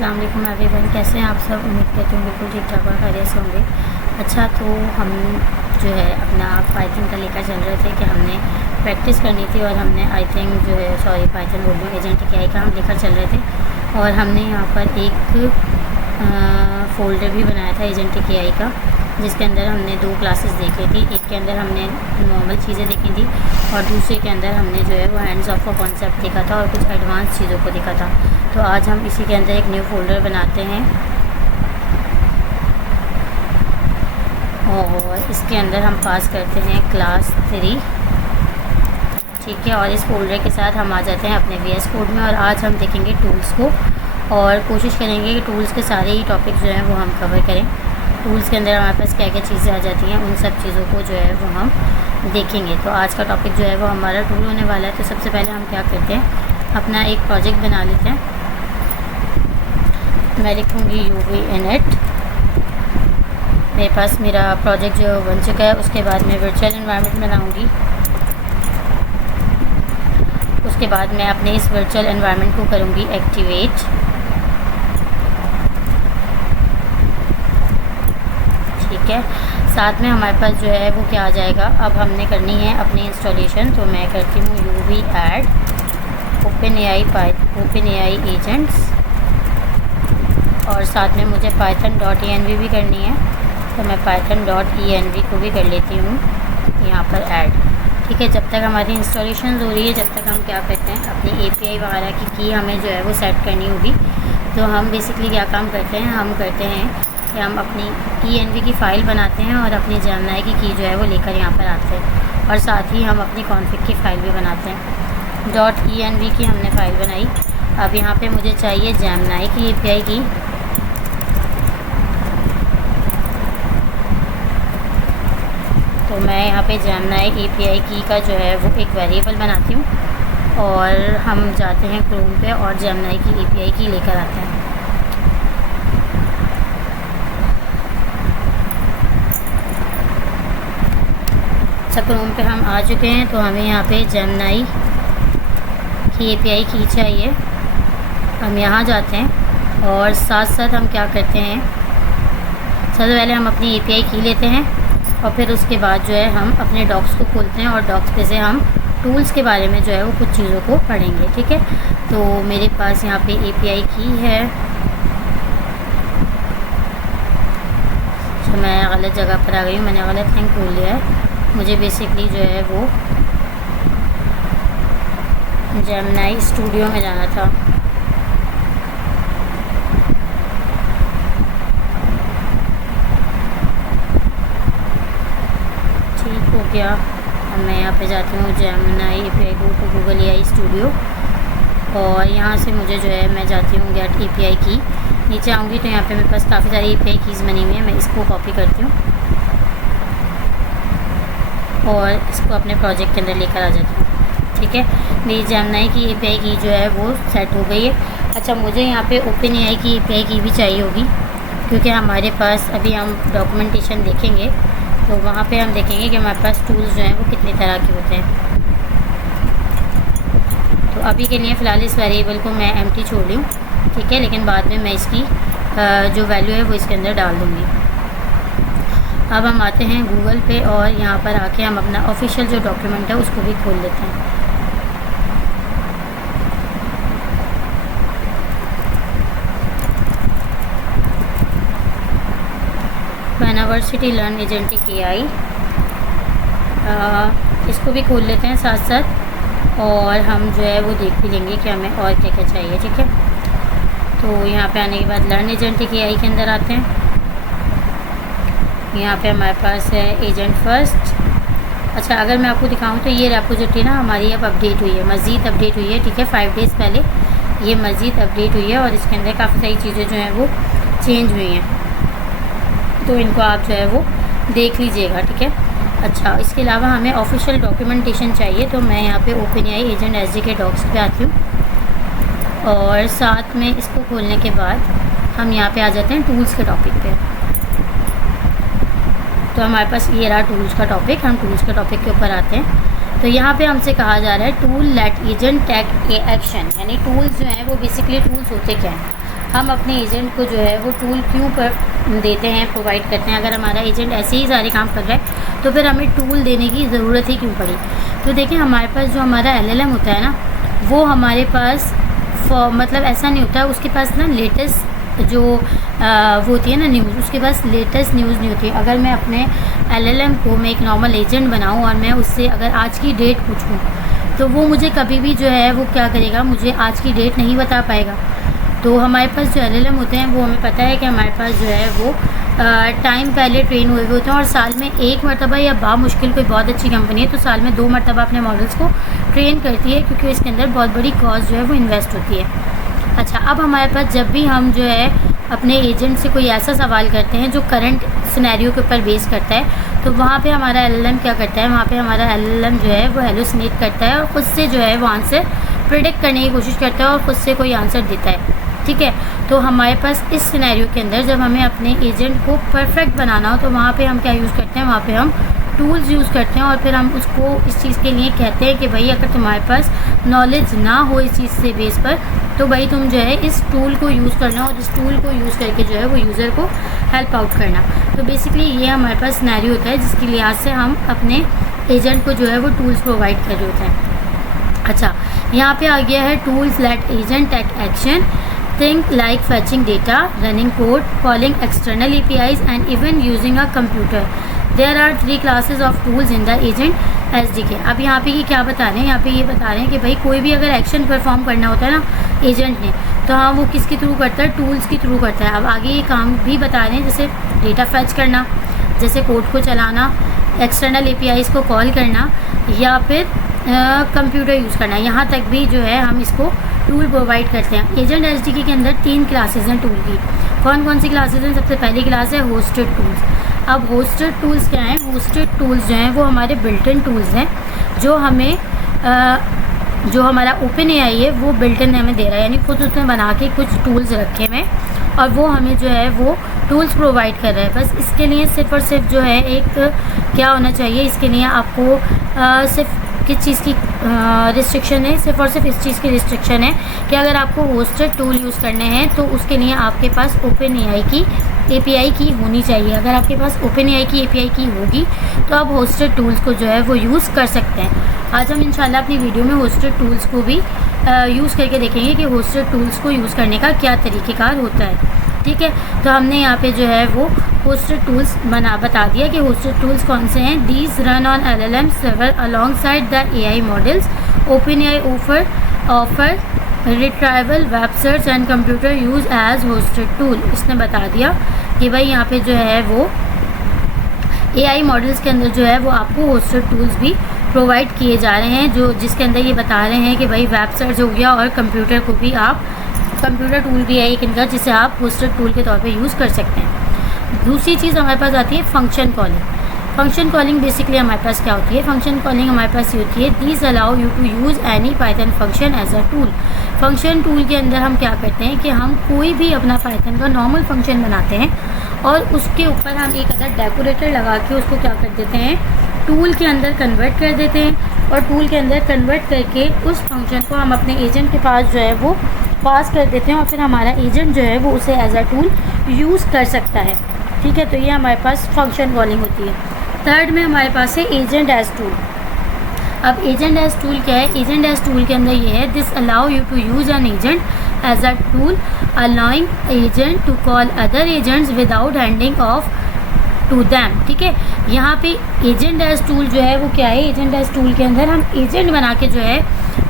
अस्सलाम वालेकुम एवरीवन, कैसे हैं आप सब। उम्मीद करती हूँ बिल्कुल ठीक ठाक और खैरियत से होंगे। अच्छा, तो हम जो है अपना पाइथन का लेकर चल रहे थे कि हमने प्रैक्टिस करनी थी और हमने आई थिंक जो है पाइथन बोल रही हूँ एजेंटिक एआई का हम लेकर चल रहे थे। और हमने यहाँ पर एक फ़ोल्डर भी बनाया था एजेंटिक एआई का, जिसके अंदर हमने 2 क्लासेस देखी थी। एक के अंदर हमने नॉर्मल चीज़ें देखी थी और दूसरे के अंदर हमने जो है वो हैंड्स ऑफ का कॉन्सेप्ट देखा था और कुछ एडवांस चीज़ों को देखा था। तो आज हम इसी के अंदर एक न्यू फोल्डर बनाते हैं और इसके अंदर हम पास करते हैं क्लास 3, ठीक है। और इस फोल्डर के साथ हम आ जाते हैं अपने VS कोड में और आज हम देखेंगे टूल्स को और कोशिश करेंगे कि टूल्स के सारे ही टॉपिक जो हैं वो हम कवर करें। टूल्स के अंदर हमारे पास क्या क्या चीज़ें आ जाती हैं, उन सब चीज़ों को जो है वो हम देखेंगे। तो आज का टॉपिक जो है वो हमारा टूल होने वाला है। तो सबसे पहले हम क्या करते हैं, अपना एक प्रोजेक्ट बना लेते हैं। मैं लिखूँगी UV init। मेरे पास मेरा प्रोजेक्ट जो बन चुका है, उसके बाद मैं वर्चुअल एनवायरनमेंट बनाऊँगी। उसके बाद मैं अपने इस वर्चुअल एनवायरनमेंट को करूँगी एक्टिवेट, ठीक है। साथ में हमारे पास जो है वो क्या आ जाएगा, अब हमने करनी है अपनी इंस्टॉलेशन। तो मैं करती हूँ UV ऐड OpenAI एजेंट्स और साथ में मुझे python.env भी करनी है, तो मैं python.env को भी कर लेती हूँ यहाँ पर ऐड, ठीक है। जब तक हमारी इंस्टॉलेशन हो रही है, जब तक हम क्या करते हैं अपनी API वगैरह की हमें जो है वो सेट करनी होगी। तो हम बेसिकली क्या काम करते हैं, हम करते हैं कि हम अपनी env की फ़ाइल बनाते हैं और अपनी जेमिनी की जो है वो लेकर यहाँ पर आते हैं और साथ ही हम अपनी कॉन्फ़िग की फ़ाइल भी बनाते हैं। .env की हमने फ़ाइल बनाई। अब यहाँ पे मुझे चाहिए जेमिनी की API की, तो मैं यहाँ पे जेमिनी API की का जो है वो एक वेरिएबल बनाती हूँ और हम जाते हैं क्रोम पे और जेमिनी की API की लेकर आते हैं। अच्छा, क्रोम पे हम आ चुके हैं, तो हमें यहाँ पे जेमिनी की API की चाहिए। हम यहाँ जाते हैं और साथ साथ हम क्या करते हैं, सबसे पहले हम अपनी API की लेते हैं और फिर उसके बाद जो है हम अपने डॉक्स को खोलते हैं और डॉक्स पे से हम टूल्स के बारे में जो है वो कुछ चीज़ों को पढ़ेंगे, ठीक है। तो मेरे पास यहाँ पे API की है, तो मैं गलत जगह पर आ गई हूँ, मैंने गलत लिंक खोल लिया है। मुझे बेसिकली जो है वो जेमिनी स्टूडियो में जाना था। ठीक हो गया। अब मैं यहाँ पे जाती हूँ Gemini API go to Google AI studio और यहाँ से मुझे जो है मैं जाती हूँ गेट API की। नीचे आऊँगी तो यहाँ पे मेरे पास काफ़ी सारी API कीज़ बनी हुई है। मैं इसको कॉपी करती हूँ और इसको अपने प्रोजेक्ट के अंदर लेकर आ जाती हूँ, ठीक है। मेरी जेमिनी की API की जो है वो सेट हो गई है। अच्छा, मुझे यहाँ पे OpenAI की API की भी चाहिए होगी, क्योंकि हमारे पास अभी हम डॉक्यूमेंटेशन देखेंगे तो वहाँ पे हम देखेंगे कि हमारे पास टूल्स जो हैं वो कितनी तरह के होते हैं। तो अभी के लिए फ़िलहाल इस वेरिएबल को मैं एम्प्टी छोड़ रही हूँ, ठीक है, लेकिन बाद में मैं इसकी जो वैल्यू है वो इसके अंदर डाल दूँगी। अब हम आते हैं गूगल पे और यहाँ पर आके हम अपना ऑफिशियल जो डॉक्यूमेंट है उसको भी खोल लेते हैं। यूनिवर्सिटी लर्न एजेंटिक AI, इसको भी खोल लेते हैं साथ साथ और हम जो है वो देख भी लेंगे कि हमें और क्या क्या चाहिए, ठीक है। तो यहाँ पे आने के बाद लर्न एजेंटिक AI के अंदर आते हैं। यहाँ पे हमारे पास है एजेंट फर्स्ट। अच्छा, अगर मैं आपको दिखाऊँ तो ये रेपोजिटरी ना हमारी अब अपडेट हुई है, मज़ीद अपडेट हुई है, ठीक है। 5 डेज़ पहले ये मज़ीद अपडेट हुई है और इसके अंदर काफ़ी सारी चीज़ें जो हैं वो चेंज हुई हैं, तो इनको आप जो है वो देख लीजिएगा, ठीक है। अच्छा, इसके अलावा हमें ऑफिशियल डॉक्यूमेंटेशन चाहिए, तो मैं यहाँ पे OpenAI एजेंट SDK डॉक्स पे आती हूँ और साथ में इसको खोलने के बाद हम यहाँ पे आ जाते हैं टूल्स के टॉपिक पे। तो हमारे पास ये रहा टूल्स का टॉपिक। हम टूल्स के टॉपिक के ऊपर आते हैं। तो यहाँ पे हमसे कहा जा रहा है tool let agent take a action, यानी टूल्स जो हैं वो बेसिकली टूल्स होते क्या हैं। हम अपने एजेंट को जो है वो टूल क्यों देते हैं, प्रोवाइड करते हैं। अगर हमारा एजेंट ऐसे ही सारे काम कर रहा है तो फिर हमें टूल देने की ज़रूरत ही क्यों पड़ी। तो देखिए हमारे पास जो हमारा LLM होता है ना, वो हमारे पास मतलब ऐसा नहीं होता, उसके पास ना लेटेस्ट जो वो होती है ना न्यूज़, उसके पास लेटेस्ट न्यूज़ नहीं होती। अगर मैं अपने LLM को मैं एक नॉर्मल एजेंट बनाऊँ और मैं उससे अगर आज की डेट पूछूँ तो वो मुझे कभी भी जो है वो क्या करेगा, मुझे आज की डेट नहीं बता पाएगा। तो हमारे पास जो LLM होते हैं वो हमें पता है कि हमारे पास जो है वो टाइम पहले ट्रेन हुए होते हैं और साल में एक मरतबा या बामुश्किल कोई बहुत अच्छी कंपनी है तो साल में 2 मरतबा अपने मॉडल्स को ट्रेन करती है, क्योंकि इसके अंदर बहुत बड़ी कॉस्ट जो है वो इन्वेस्ट होती है। अच्छा, अब हमारे पास जब भी हम जो है अपने एजेंट से कोई ऐसा सवाल करते हैं जो करंट सिनेरियो के ऊपर बेस करता है, तो वहाँ पे हमारा LLM क्या करता है, वहाँ पे हमारा LLM जो है वो हेलुसिनेट करता है और ख़ुद से जो है वो आंसर प्रिडिक्ट करने की कोशिश करता है और ख़ुद से कोई आंसर देता है। ठीक है, तो हमारे पास इस सिनेरियो के अंदर जब हमें अपने एजेंट को परफेक्ट बनाना हो तो वहाँ पे हम क्या यूज़ करते हैं, वहाँ पे हम टूल्स यूज़ करते हैं और फिर हम उसको इस चीज़ के लिए कहते हैं कि भाई अगर तुम्हारे पास नॉलेज ना हो इस चीज़ से बेस पर तो भाई तुम जो है इस टूल को यूज़ करना और इस टूल को यूज़ करके जो है वो यूज़र को हेल्प आउट करना। तो बेसिकली ये हमारे पास सिनेरियो होता है जिसकी लिहाज से हम अपने एजेंट को जो है वो टूल्स प्रोवाइड कर रहे होते हैं। अच्छा, यहाँ पे आ गया है tools let agent take action, think like fetching data, running code, calling external APIs and even using a computer. There are 3 classes of tools in the agent SDK। अब यहाँ पे ये क्या बता रहे हैं, यहाँ पे ये बता रहे हैं कि भाई कोई भी अगर एक्शन परफॉर्म करना होता है ना एजेंट ने, तो हाँ वो किसके थ्रू करता है, टूल्स के थ्रू करता है। अब आगे ये काम भी बता रहे हैं जैसे डेटा फैच करना, जैसे कोड को चलाना, एक्सटर्नल APIs को कॉल करना या फिर कंप्यूटर यूज़ करना। यहाँ तक भी जो है हम इसको टूल प्रोवाइड करते हैं। एजेंट SDK के अंदर 3 क्लासेस हैं टूल की। कौन कौन सी क्लासेस हैं? सबसे पहली क्लास है होस्टेड टूल्स। अब होस्टेड टूल्स क्या हैं? होस्टेड टूल्स जो हैं वो हमारे बिल्ट इन टूल्स हैं जो हमें जो हमारा OpenAI है वो बिल्ट इन हमें दे रहा है, यानी खुद उसने बना के कुछ टूल्स रखे हुए और वो हमें जो है वो टूल्स प्रोवाइड कर रहा है। बस इसके लिए सिर्फ़ और सिर्फ जो है एक क्या होना चाहिए, इसके लिए आपको सिर्फ किस चीज़ की रिस्ट्रिक्शन है, सिर्फ और सिर्फ इस चीज़ की रिस्ट्रिक्शन है कि अगर आपको होस्टेड टूल यूज़ करने हैं तो उसके लिए आपके पास OpenAI की API की होनी चाहिए। अगर आपके पास OpenAI की API की होगी तो आप होस्टेड टूल्स को जो है वो यूज़ कर सकते हैं। आज हम इंशाल्लाह अपनी वीडियो में होस्टेड टूल्स को भी यूज़ करके देखेंगे कि होस्टेड टूल्स को यूज़ करने का क्या तरीक़ेकार होता है। ठीक है, तो हमने यहाँ पे जो है वो होस्टेड टूल्स बता दिया कि होस्टेड टूल्स कौन से हैं। These run on LLM server alongside the AI models. OpenAI offer retrieval web search and computer use as hosted tool. इसने बता दिया कि भाई यहाँ पे जो है वो AI मॉडल्स के अंदर जो है वो आपको होस्टेड टूल्स भी प्रोवाइड किए जा रहे हैं, जो जिसके अंदर ये बता रहे हैं कि भाई वेब सर्च हो गया और कंप्यूटर को भी आप कंप्यूटर टूल भी है एक इनका जिसे आप होस्टेड टूल के तौर पे यूज़ कर सकते हैं। दूसरी चीज़ हमारे पास आती है function calling. Function calling basically हमारे पास क्या होती है? फंक्शन कॉलिंग हमारे पास ये होती है, these allow you to use any Python function as a tool. Function tool के अंदर हम क्या करते हैं कि हम कोई भी अपना पाइथन का नॉर्मल फंक्शन बनाते हैं और उसके ऊपर हम एक अदर डेकोरेटर लगा के उसको क्या कर देते हैं, टूल के अंदर कन्वर्ट कर देते हैं और टूल के अंदर कन्वर्ट करके उस फंक्शन को हम अपने एजेंट के पास जो है वो पास कर देते हैं और फिर हमारा एजेंट जो है वो उसे एज अ टूल यूज़ कर सकता है। ठीक है, तो ये हमारे पास फंक्शन कॉलिंग होती है। थर्ड में हमारे पास है एजेंट एज टूल। अब एजेंट एज टूल क्या है? एजेंट एज टूल के अंदर ये है, this allow you to use an agent as a tool allowing agent to call other agents without handing off to them. ठीक है, यहाँ पे एजेंट एज टूल जो है वो क्या है? एजेंट एज टूल के अंदर हम एजेंट बना के जो है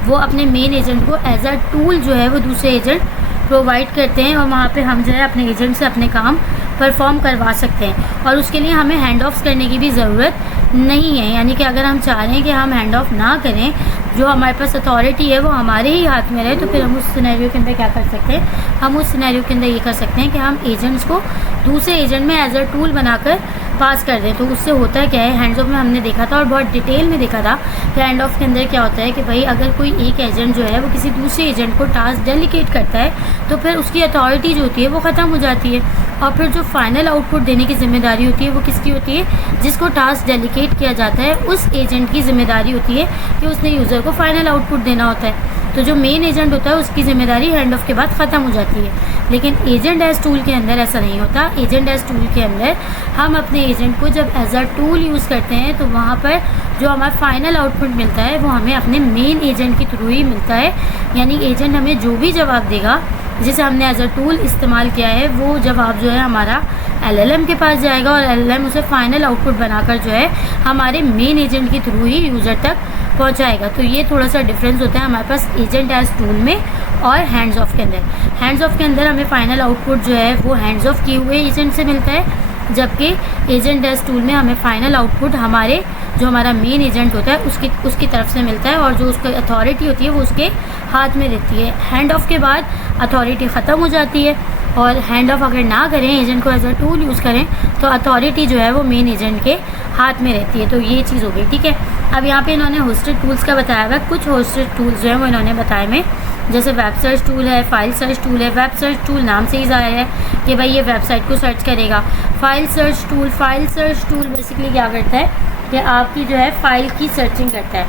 वो अपने मेन एजेंट को एज अ टूल जो है वो दूसरे एजेंट प्रोवाइड करते हैं और वहाँ पे हम जो है अपने एजेंट से अपने काम परफॉर्म करवा सकते हैं और उसके लिए हमें हैंड ऑफ्स करने की भी ज़रूरत नहीं है। यानी कि अगर हम चाह रहे हैं कि हम हैंड ऑफ ना करें, जो हमारे पास अथॉरिटी है वो हमारे ही हाथ में रहे, तो फिर हम उस सिनेरियो के अंदर क्या कर सकते हैं? हम उस सिनेरियो के अंदर ये कर सकते हैं कि हम एजेंट्स को दूसरे एजेंट में एज अ टूल बनाकर पास कर दें। तो उससे होता है क्या है, हैंड्स ऑफ में हमने देखा था और बहुत डिटेल में देखा था कि हैंड ऑफ के अंदर क्या होता है कि भाई अगर कोई एक एजेंट जो है वो किसी दूसरे एजेंट को टास्क डेलीकेट करता है तो फिर उसकी अथॉरिटी जो होती है वो ख़त्म हो जाती है और फिर जो फाइनल आउटपुट देने की जिम्मेदारी होती है वो किसकी होती है? जिसको टास्क डेलीकेट किया जाता है उस एजेंट की जिम्मेदारी होती है कि उसने यूज़र को फाइनल आउटपुट देना होता है। तो जो मेन एजेंट होता है उसकी ज़िम्मेदारी हैंड ऑफ के बाद ख़त्म हो जाती है। लेकिन एजेंट एज टूल के अंदर ऐसा नहीं होता। एजेंट एज टूल के अंदर हम अपने एजेंट को जब एज अ टूल यूज़ करते हैं तो वहाँ पर जो हमारा फाइनल आउटपुट मिलता है वो हमें अपने मेन एजेंट के थ्रू ही मिलता है। यानी एजेंट हमें जो भी जवाब देगा जिसे हमने एज अ टूल इस्तेमाल किया है वो जवाब जो है हमारा LLM के पास जाएगा और LLM उसे फाइनल आउटपुट बनाकर जो है हमारे मेन एजेंट के थ्रू ही यूज़र तक पहुंचाएगा। तो ये थोड़ा सा डिफरेंस होता है हमारे पास एजेंट एज टूल में और हैंड्स ऑफ के अंदर। हैंड्स ऑफ के अंदर हमें फाइनल आउटपुट जो है वो हैंड्स ऑफ किए हुए एजेंट से मिलता है, जबकि एजेंट एज टूल में हमें फाइनल आउटपुट हमारे जो हमारा मेन एजेंट होता है उसकी तरफ से मिलता है और जो उसकी अथॉरिटी होती है वो उसके हाथ में रहती है। हैंड ऑफ के बाद अथॉरिटी ख़त्म हो जाती है और हैंड ऑफ अगर ना करें, एजेंट को एज अ टूल यूज़ करें तो अथॉरिटी जो है वो मेन एजेंट के हाथ में रहती है। तो ये चीज़ हो गई, ठीक है। अब यहाँ पे इन्होंने होस्टेड टूल्स का बताया हुआ है। कुछ होस्टेड टूल्स जो है वो इन्होंने बताए में, जैसे वेब सर्च टूल है, फाइल सर्च टूल है। वेब सर्च टूल नाम से ही ज़ाहिर है कि भाई ये वेबसाइट को सर्च करेगा। फाइल सर्च टूल बेसिकली क्या करता है कि आपकी जो है फ़ाइल की सर्चिंग करता है।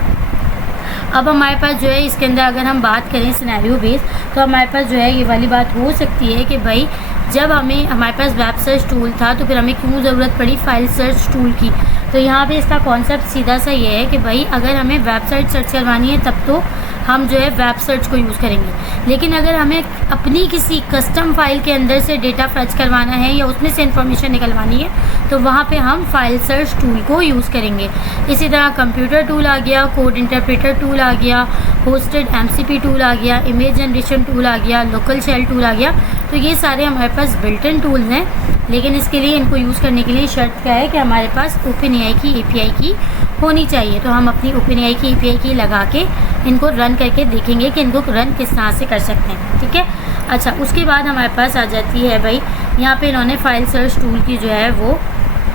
अब हमारे पास जो है इसके अंदर अगर हम बात करें सिनेरियो बेस, तो हमारे पास जो है ये वाली बात हो सकती है कि भाई जब हमारे पास वेब सर्च टूल था तो फिर हमें क्यों ज़रूरत पड़ी फाइल सर्च टूल की। तो यहाँ पे इसका कॉन्सेप्ट सीधा सा ये है कि भाई अगर हमें वेबसाइट सर्च करवानी है तब तो हम जो है वेब सर्च को यूज़ करेंगे, लेकिन अगर हमें अपनी किसी कस्टम फाइल के अंदर से डेटा फैच करवाना है या उसमें से इंफॉर्मेशन निकलवानी है तो वहाँ पे हम फाइल सर्च टूल को यूज़ करेंगे। इसी तरह कंप्यूटर टूल आ गया, कोड इंटरप्रेटर टूल आ गया, होस्टेड MCP टूल आ गया, इमेज जनरेशन टूल आ गया, लोकल शेल टूल आ गया। तो ये सारे हमारे पास बिल्ट इन टूल्स हैं, लेकिन इसके लिए इनको यूज़ करने के लिए शर्त क्या है कि हमारे पास OpenAI की API की होनी चाहिए। तो हम अपनी OpenAI की API की लगा के इनको रन करके देखेंगे कि इनको रन किस तरह से कर सकते हैं, ठीक है। अच्छा, उसके बाद हमारे पास आ जाती है भाई यहाँ पे इन्होंने फाइल सर्च टूल की जो है वो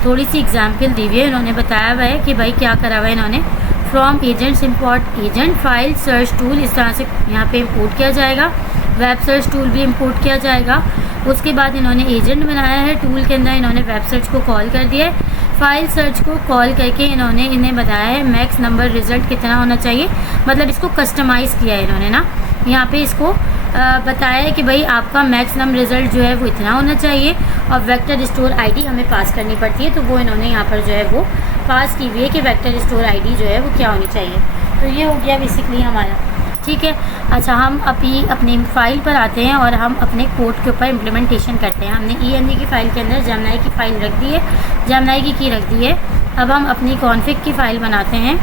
थोड़ी सी एग्जाम्पल दी हुई है। इन्होंने बताया हुआ है कि भाई क्या करा हुआ है इन्होंने, from agents import agent file search tool, इस तरह से यहाँ पे इंपोर्ट किया जाएगा। वेब सर्च टूल भी इंपोर्ट किया जाएगा। उसके बाद इन्होंने एजेंट बनाया है टूल के अंदर, इन्होंने वेब सर्च को कॉल कर दिया है। फाइल सर्च को कॉल करके इन्हें बताया है मैक्स नंबर रिज़ल्ट कितना होना चाहिए, मतलब इसको कस्टमाइज़ किया है इन्होंने ना। यहाँ पे इसको बताया है कि भाई आपका मैक्स नंबर रिज़ल्ट जो है वो इतना होना चाहिए और वेक्टर स्टोर आईडी हमें पास करनी पड़ती है। तो वो इन्होंने यहाँ पर जो है वो पास की हुई है कि वेक्टर स्टोर आईडी जो है वो क्या होनी चाहिए। तो ये हो गया बेसिकली हमारा, ठीक है। अच्छा, हम अभी अपनी फ़ाइल पर आते हैं और हम अपने कोड के ऊपर इम्प्लीमेंटेशन करते हैं। हमने ENV की फ़ाइल के अंदर जेमिनी की फ़ाइल रख दी है, जेमिनी की की रख दी है। अब हम अपनी कॉन्फ़िग की फ़ाइल बनाते हैं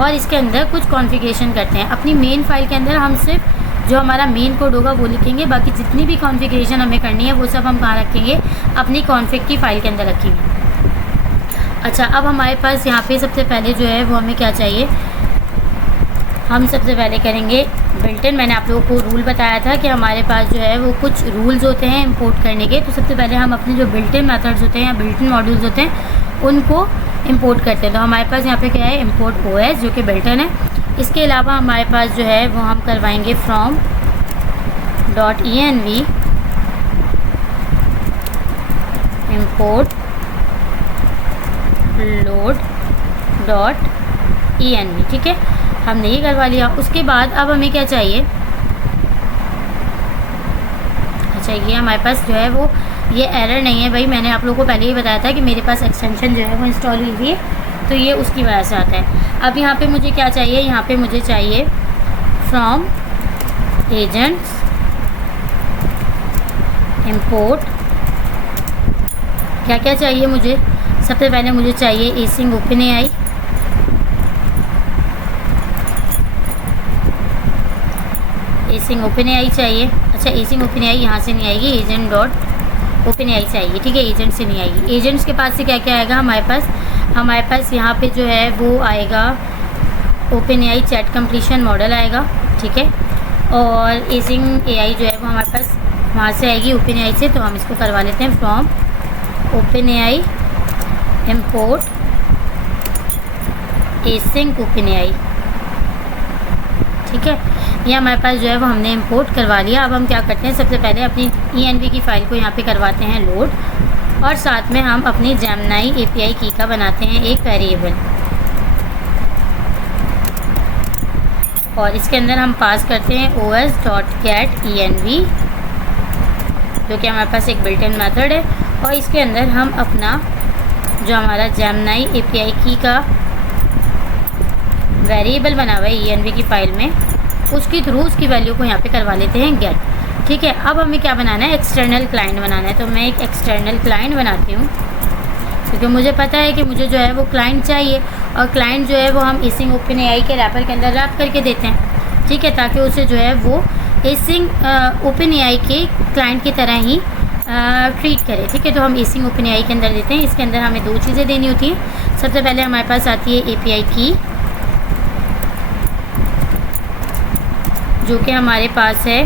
और इसके अंदर कुछ कॉन्फ़िगरेशन करते हैं। अपनी मेन फ़ाइल के अंदर हम सिर्फ जो हमारा मेन कोड होगा वो लिखेंगे, बाकी जितनी भी कॉन्फ़िगरेशन हमें करनी है वो सब हम कहाँ रखेंगे, अपनी कॉन्फ़िग की फ़ाइल के अंदर रखेंगे। अच्छा, अब हमारे पास यहाँ पे सबसे पहले जो है वो हमें क्या चाहिए, हम सबसे पहले करेंगे बिल्ट इन। मैंने आप लोगों को रूल बताया था कि हमारे पास जो है वो कुछ रूल्स होते हैं इंपोर्ट करने के। तो सबसे पहले हम अपने जो बिल्ट इन मेथड्स होते हैं या बिल्ट इन मॉड्यूल्स होते हैं उनको इंपोर्ट करते हैं। तो हमारे पास यहाँ पे क्या है, इंपोर्ट OS जो कि बिल्ट इन है। इसके अलावा हमारे पास जो है वो हम करवाएंगे फ्रॉम .env इंपोर्ट load.env, ठीक है, हमने ये करवा लिया। उसके बाद अब हमें क्या चाहिए, अच्छा ये हमारे पास जो है वो ये एरर नहीं है भाई, मैंने आप लोगों को पहले ही बताया था कि मेरे पास एक्सटेंशन जो है वो इंस्टॉल हुई है तो ये उसकी वजह से आता है। अब यहाँ पे मुझे क्या चाहिए, यहाँ पे मुझे चाहिए फ्रॉम एजेंट्स इंपोर्ट, क्या क्या चाहिए मुझे, सबसे पहले मुझे चाहिए एसिंग OpenAI, एसिंग OpenAI चाहिए। अच्छा, एसिंग OpenAI यहाँ से नहीं आएगी, agent.openai चाहिए, ठीक है, एजेंट से नहीं आएगी। एजेंट्स के पास से क्या क्या आएगा हमारे पास यहाँ पे जो है वो आएगा OpenAI चैट कंप्लीशन मॉडल आएगा, ठीक है, और एसिंग AI जो है वो हमारे पास वहाँ से आएगी OpenAI से। तो हम इसको करवा लेते हैं फ्रॉम OpenAI इंपोर्ट एसिंग OpenAI, ठीक है। ये हमारे पास जो है वो हमने इंपोर्ट करवा लिया। अब हम क्या करते हैं, सबसे पहले अपनी ENV की फ़ाइल को यहाँ पे करवाते हैं लोड और साथ में हम अपनी जेमिनी API की का बनाते हैं एक वेरिएबल। और इसके अंदर हम पास करते हैं os.get.env, जो कि हमारे पास एक बिल्ट इन मेथड है। और इसके अंदर हम अपना जो हमारा जेमिनी API की का वेरिएबल बना हुआ है env की फ़ाइल में, उसके थ्रू उसकी वैल्यू को यहाँ पे करवा लेते हैं गेट। ठीक है, अब हमें क्या बनाना है, एक्सटर्नल क्लाइंट बनाना है। तो मैं एक एक्सटर्नल क्लाइंट बनाती हूँ, क्योंकि मुझे पता है कि मुझे जो है वो क्लाइंट चाहिए, और क्लाइंट जो है वो हम एसिंग OpenAI के रैपर के अंदर रैप करके देते हैं। ठीक है, ताकि उसे जो है वो एसिंग OpenAI के क्लाइंट की तरह ही ट्रीट करे। ठीक है, तो हम एसिंग OpenAI के अंदर देते हैं। इसके अंदर हमें 2 चीज़ें देनी होती हैं। सबसे पहले हमारे पास आती है API की, जो कि हमारे पास है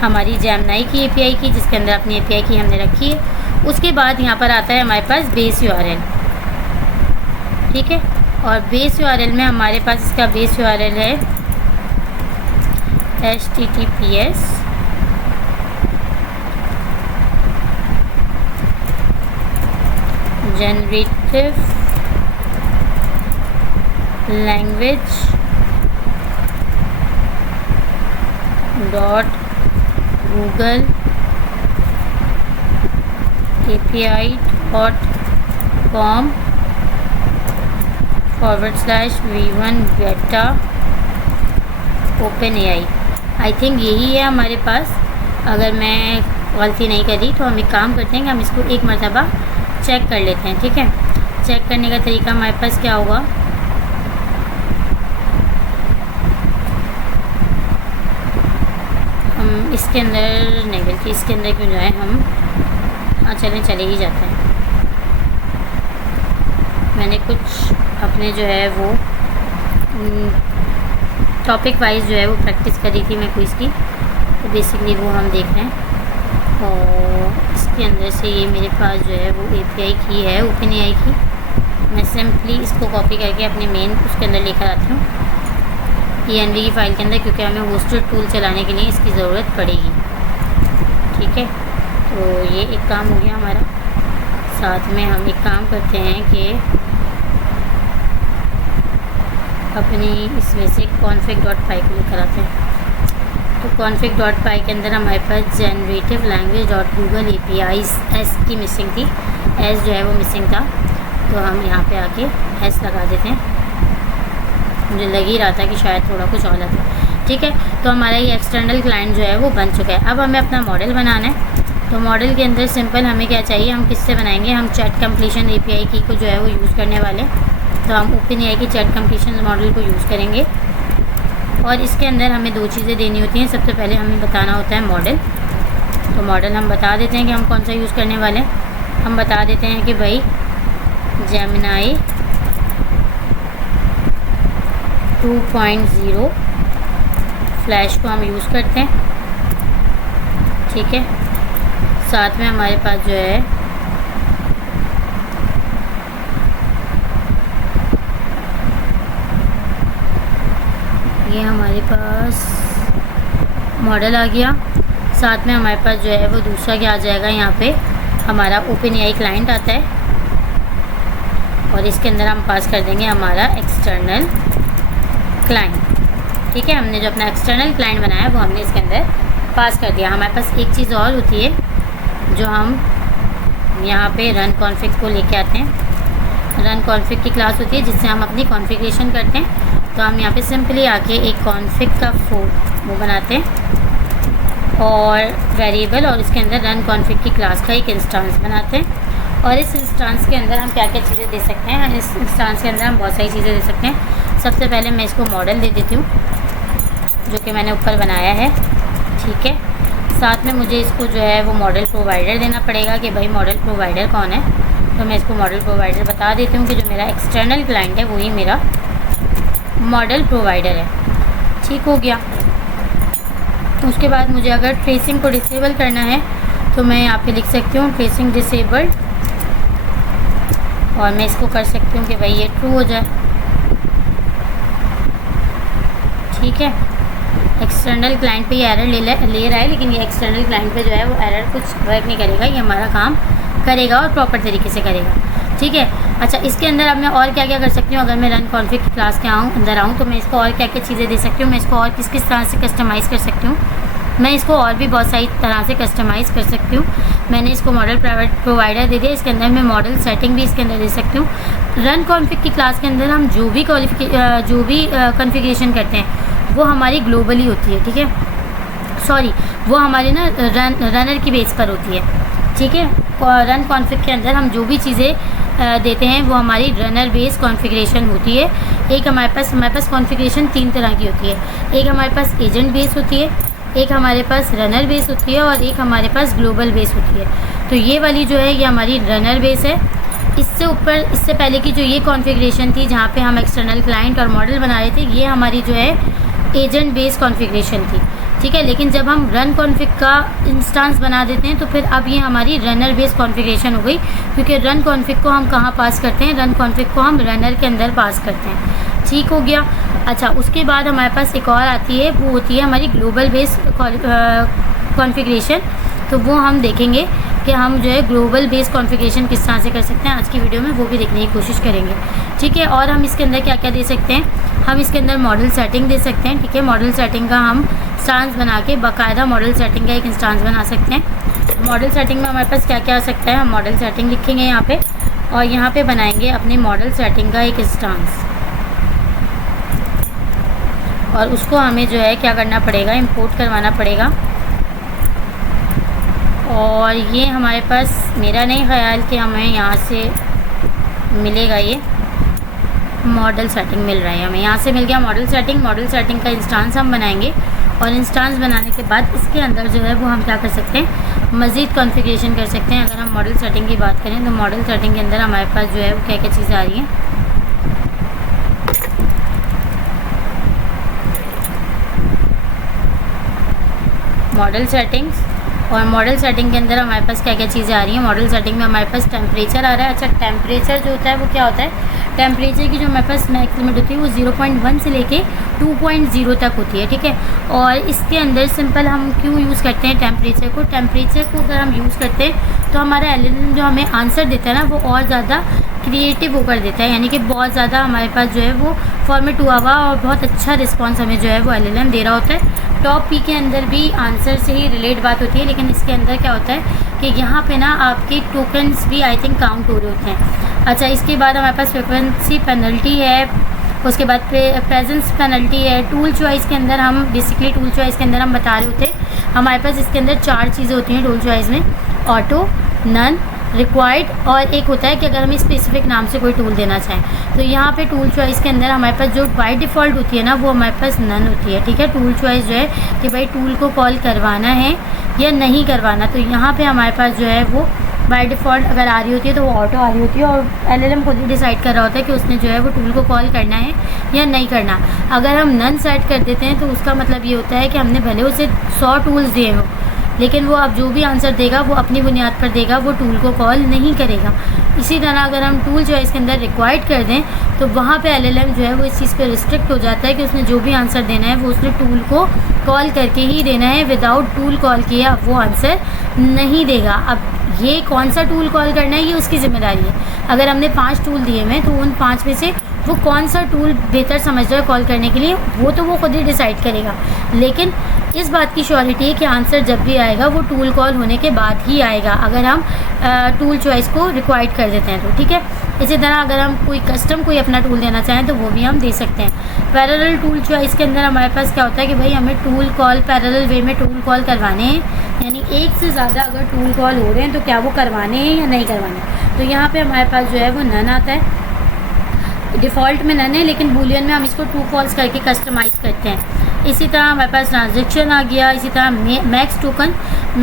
हमारी जेमिनी की API की, जिसके अंदर अपनी API की हमने रखी है। उसके बाद यहाँ पर आता है हमारे पास बेस URL। ठीक है, और बेस URL में हमारे पास इसका बेस URL है https generative language .google API.com /v1 beta OpenAI। I think यही है हमारे पास, अगर मैं गलती नहीं करी तो। हम एक काम करते हैं कि हम इसको एक मरतबा चेक कर लेते हैं। ठीक है, चेक करने का तरीका हमारे पास क्या होगा, हम इसके अंदर नहीं, बल्कि इसके अंदर क्यों जाए हम, हाँ चले ही जाते हैं। मैंने कुछ अपने जो है वो टॉपिक वाइज जो है वो प्रैक्टिस करी थी मैं क्विज़ की, तो बेसिकली वो हम देख रहे हैं। और इसके अंदर से ये मेरे पास जो है वो API की है OpenAI की। मैं सिंपली इसको कॉपी करके अपने मेन उसके अंदर लेकर आती हूँ env की फ़ाइल के अंदर, क्योंकि हमें होस्टेड टूल चलाने के लिए इसकी ज़रूरत पड़ेगी। ठीक है, तो ये एक काम हो गया हमारा। साथ में हम एक काम करते हैं कि अपनी इसमें से config.py को लेकर आते हैं। तो config.py के अंदर हमारे पास generative language .google APIs s की मिसिंग थी, s जो है वो मिसिंग था, तो हम यहाँ पे आके s लगा देते हैं। मुझे लग ही रहा था कि शायद थोड़ा कुछ और है। ठीक है, तो हमारा ये एक्सटर्नल क्लाइंट जो है वो बन चुका है। अब हमें अपना मॉडल बनाना है। तो मॉडल के अंदर सिंपल हमें क्या चाहिए, हम किससे बनाएंगे, हम चैट कंप्लीशन API की को जो है वो यूज़ करने वाले। तो हम OpenAI की चैट कंप्लीशन मॉडल को यूज़ करेंगे, और इसके अंदर हमें 2 चीज़ें देनी होती हैं। सबसे पहले हमें बताना होता है मॉडल। तो मॉडल हम बता देते हैं कि हम कौन सा यूज़ करने वाले हैं। हम बता देते हैं कि भाई जेमिनी 2.0 फ्लैश को हम यूज़ करते हैं। ठीक है, साथ में हमारे पास जो है ये हमारे पास मॉडल आ गया। साथ में हमारे पास जो है वो दूसरा क्या आ जाएगा, यहाँ पे हमारा OpenAI क्लाइंट आता है, और इसके अंदर हम पास कर देंगे हमारा एक्सटर्नल क्लाइंट। ठीक है, हमने जो अपना एक्सटर्नल क्लाइंट बनाया वो हमने इसके अंदर पास कर दिया। हमारे पास एक चीज़ और होती है जो हम यहाँ पे रन कॉन्फ़िग को लेके आते हैं। रन कॉन्फ़िग की क्लास होती है जिससे हम अपनी कॉन्फ़िगरेशन करते हैं। तो हम यहाँ पे सिंपली आके एक कॉन्फ़िग का वो बनाते हैं और वेरिएबल, और इसके अंदर रन कॉन्फ़िग की क्लास का एक इंस्टेंस बनाते हैं। और इस इंस्टेंस के अंदर हम क्या क्या चीज़ें दे सकते हैं, इस इंस्टेंस के अंदर हम बहुत सारी चीज़ें दे सकते हैं। सबसे पहले मैं इसको मॉडल दे देती हूँ, जो कि मैंने ऊपर बनाया है। ठीक है, साथ में मुझे इसको जो है वो मॉडल प्रोवाइडर देना पड़ेगा कि भाई मॉडल प्रोवाइडर कौन है। तो मैं इसको मॉडल प्रोवाइडर बता देती हूँ कि जो मेरा एक्सटर्नल क्लाइंट है वही मेरा मॉडल प्रोवाइडर है। ठीक हो गया। उसके बाद मुझे अगर ट्रेसिंग को डिसेबल करना है तो मैं यहाँ पे लिख सकती हूँ ट्रेसिंग डिसेबल्ड, और मैं इसको कर सकती हूँ कि भाई ये ट्रू हो जाए। ठीक है, एक्सटर्नल क्लाइंट पे ये एरर ले रहा है, लेकिन ये एक्सटर्नल क्लाइंट पे जो है वो एरर कुछ वर्क नहीं करेगा, ये हमारा काम करेगा और प्रॉपर तरीके से करेगा। ठीक है, अच्छा, इसके अंदर अब मैं और क्या क्या कर सकती हूँ, अगर मैं रन कॉन्फ़िग की क्लास के अंदर आऊँ तो मैं इसको और क्या क्या चीज़ें दे सकती हूँ, मैं इसको और किस किस तरह से कस्टमाइज़ कर सकती हूँ। मैं इसको और भी बहुत सारी तरह से कस्टमाइज़ कर सकती हूँ। मैंने इसको मॉडल प्रोवाइडर दे दिया, इसके अंदर मैं मॉडल सेटिंग भी इसके अंदर दे सकती हूँ। रन कॉन्फ़िग की क्लास के अंदर हम जो भी कॉन्फ़िगरेशन करते हैं वो हमारी ग्लोबली होती है, ठीक है, सॉरी वो हमारे ना रनर की बेस पर होती है, ठीक है। रन कॉन्फ़िग के अंदर हम जो भी चीज़ें देते हैं वो हमारी रनर बेस कॉन्फ़िगरेशन होती है। एक हमारे पास कॉन्फ़िगरेशन 3 तरह की होती है। एक हमारे पास एजेंट बेस होती है, एक हमारे पास रनर बेस होती है और एक हमारे पास ग्लोबल बेस होती है। तो ये वाली जो है ये हमारी रनर बेस है। इससे पहले की जो ये कॉन्फ़िगरेशन थी जहाँ पे हम एक्सटर्नल क्लाइंट और मॉडल बना रहे थे, ये हमारी जो है एजेंट बेस कॉन्फ़िगरेशन थी, ठीक है। लेकिन जब हम रन कॉन्फ़िग का इंस्टेंस बना देते हैं तो फिर अब ये हमारी रनर बेस कॉन्फ़िगरेशन हो गई, क्योंकि रन कॉन्फ़िग को हम कहाँ पास करते हैं, रन कॉन्फ़िग को हम रनर के अंदर पास करते हैं, ठीक हो गया। अच्छा, उसके बाद हमारे पास एक और आती है, वो होती है हमारी ग्लोबल बेस कॉन्फ़िगरेशन। तो वो हम देखेंगे कि हम जो है ग्लोबल बेस कॉन्फ़िगरेशन किस तरह से कर सकते हैं। आज की वीडियो में वो भी देखने की कोशिश करेंगे, ठीक है। और हम इसके अंदर क्या क्या दे सकते हैं, हम इसके अंदर मॉडल सेटिंग दे सकते हैं, ठीक है। मॉडल सेटिंग का हम इंस्टेंस बना के बाकायदा मॉडल सेटिंग का एक इंस्टेंस बना सकते हैं। मॉडल सेटिंग में हमारे पास क्या क्या आ सकता है, हम मॉडल सेटिंग लिखेंगे यहाँ पे और यहाँ पे बनाएंगे अपनी मॉडल सेटिंग का एक इंस्टेंस, और उसको हमें जो है क्या करना पड़ेगा, इंपोर्ट करवाना पड़ेगा। और ये हमारे पास, मेरा नहीं ख्याल कि हमें यहाँ से मिलेगा, ये मॉडल सेटिंग मिल रहा है हमें, यहाँ से मिल गया मॉडल सेटिंग का इंस्टेंस हम बनाएंगे। और इंस्टेंस बनाने के बाद इसके अंदर जो है वो हम क्या कर सकते हैं, मज़ीद कॉन्फ़िगरेशन कर सकते हैं। अगर हम मॉडल सेटिंग की बात करें तो मॉडल सेटिंग के अंदर हमारे पास जो है वो क्या क्या चीज़ें आ रही हैं, मॉडल सेटिंग्स, और मॉडल सेटिंग के अंदर हमारे पास क्या क्या चीज़ें आ रही हैं। मॉडल सेटिंग में हमारे पास टेम्परेचर आ रहा है। अच्छा, टेम्परेचर जो होता है वो क्या होता है, टेम्परेचर की जो हमारे पास मैक्स लिमिट होती है वो 0.1 से लेके 2.0 तक होती है, ठीक है। और इसके अंदर सिंपल हम क्यों यूज़ करते हैं टेम्परेचर को अगर हम यूज़ करते हैं तो हमारा एलएलएम जो हमें आंसर देता है ना वो और ज़्यादा क्रिएटिव होकर देता है, यानी कि बहुत ज़्यादा हमारे पास जो है वो फॉर्मेट हुआ हुआ और बहुत अच्छा रिस्पॉन्स हमें जो है वो एलएलएम दे रहा होता है। टॉप पी के अंदर भी आंसर से ही रिलेट बात होती है, लेकिन इसके अंदर क्या होता है कि यहाँ पे ना आपके टोकन्स भी आई थिंक काउंट हो रहे होते हैं। अच्छा, इसके बाद हमारे पास फ्रीक्वेंसी पेनल्टी है, उसके बाद प्रेजेंस पेनल्टी है। टूल चॉइस के अंदर हम बेसिकली टूल चॉइस के अंदर हम बता रहे होते हैं हमारे पास इसके अंदर 4 चीज़ें होती हैं टूल चॉइस में, ऑटो, नन, रिक्वायर्ड और एक होता है कि अगर हम स्पेसिफिक नाम से कोई टूल देना चाहें। तो यहाँ पे टूल चॉइस के अंदर हमारे पास जो बाय डिफ़ॉल्ट होती है ना वो हमारे पास नन होती है, ठीक है। टूल चॉइस जो है कि भाई टूल को कॉल करवाना है या नहीं करवाना, तो यहाँ पे हमारे पास जो है वो बाय डिफ़ॉल्ट अगर आ रही होती है तो वो ऑटो आ रही होती है और एलएलएम खुद ही डिसाइड कर रहा होता है कि उसने जो है वो टूल को कॉल करना है या नहीं करना। अगर हम नन सेट कर देते हैं तो उसका मतलब ये होता है कि हमने भले उसे 100 टूल्स दिए हों, लेकिन वो अब जो भी आंसर देगा वो अपनी बुनियाद पर देगा, वो टूल को कॉल नहीं करेगा। इसी तरह अगर हम टूल चॉइस के अंदर रिक्वायर्ड कर दें तो वहाँ पे एलएलएम जो है वो इस चीज़ पे रिस्ट्रिक्ट हो जाता है कि उसने जो भी आंसर देना है वो उसने टूल को कॉल करके ही देना है, विदाउट टूल कॉल किया वो आंसर नहीं देगा। अब ये कौन सा टूल कॉल करना है ये उसकी ज़िम्मेदारी है। अगर हमने 5 टूल दिए हैं तो उन 5 में से वो कौन सा टूल बेहतर समझ रहा है कॉल करने के लिए वो तो वो खुद ही डिसाइड करेगा, लेकिन इस बात की श्योरिटी है कि आंसर जब भी आएगा वो टूल कॉल होने के बाद ही आएगा अगर हम टूल चॉइस को रिक्वायर्ड कर देते हैं तो, ठीक है। इसी तरह अगर हम कोई अपना टूल देना चाहें तो वो भी हम दे सकते हैं। पैरेलल टूल चॉइस के अंदर हमारे पास क्या होता है कि भाई हमें टूल कॉल पैरेलल वे में टूल कॉल करवाने हैं, यानी एक से ज़्यादा अगर टूल कॉल हो रहे हैं तो क्या वो करवाने हैं या नहीं करवाने। तो यहाँ पर हमारे पास जो है वो नन आता है, डिफ़ॉल्ट में नन है, लेकिन बूलियन में हम इसको ट्रू फॉल्स करके कस्टमाइज़ करते हैं। इसी तरह हमारे पास ट्रांजैक्शन आ गया। इसी तरह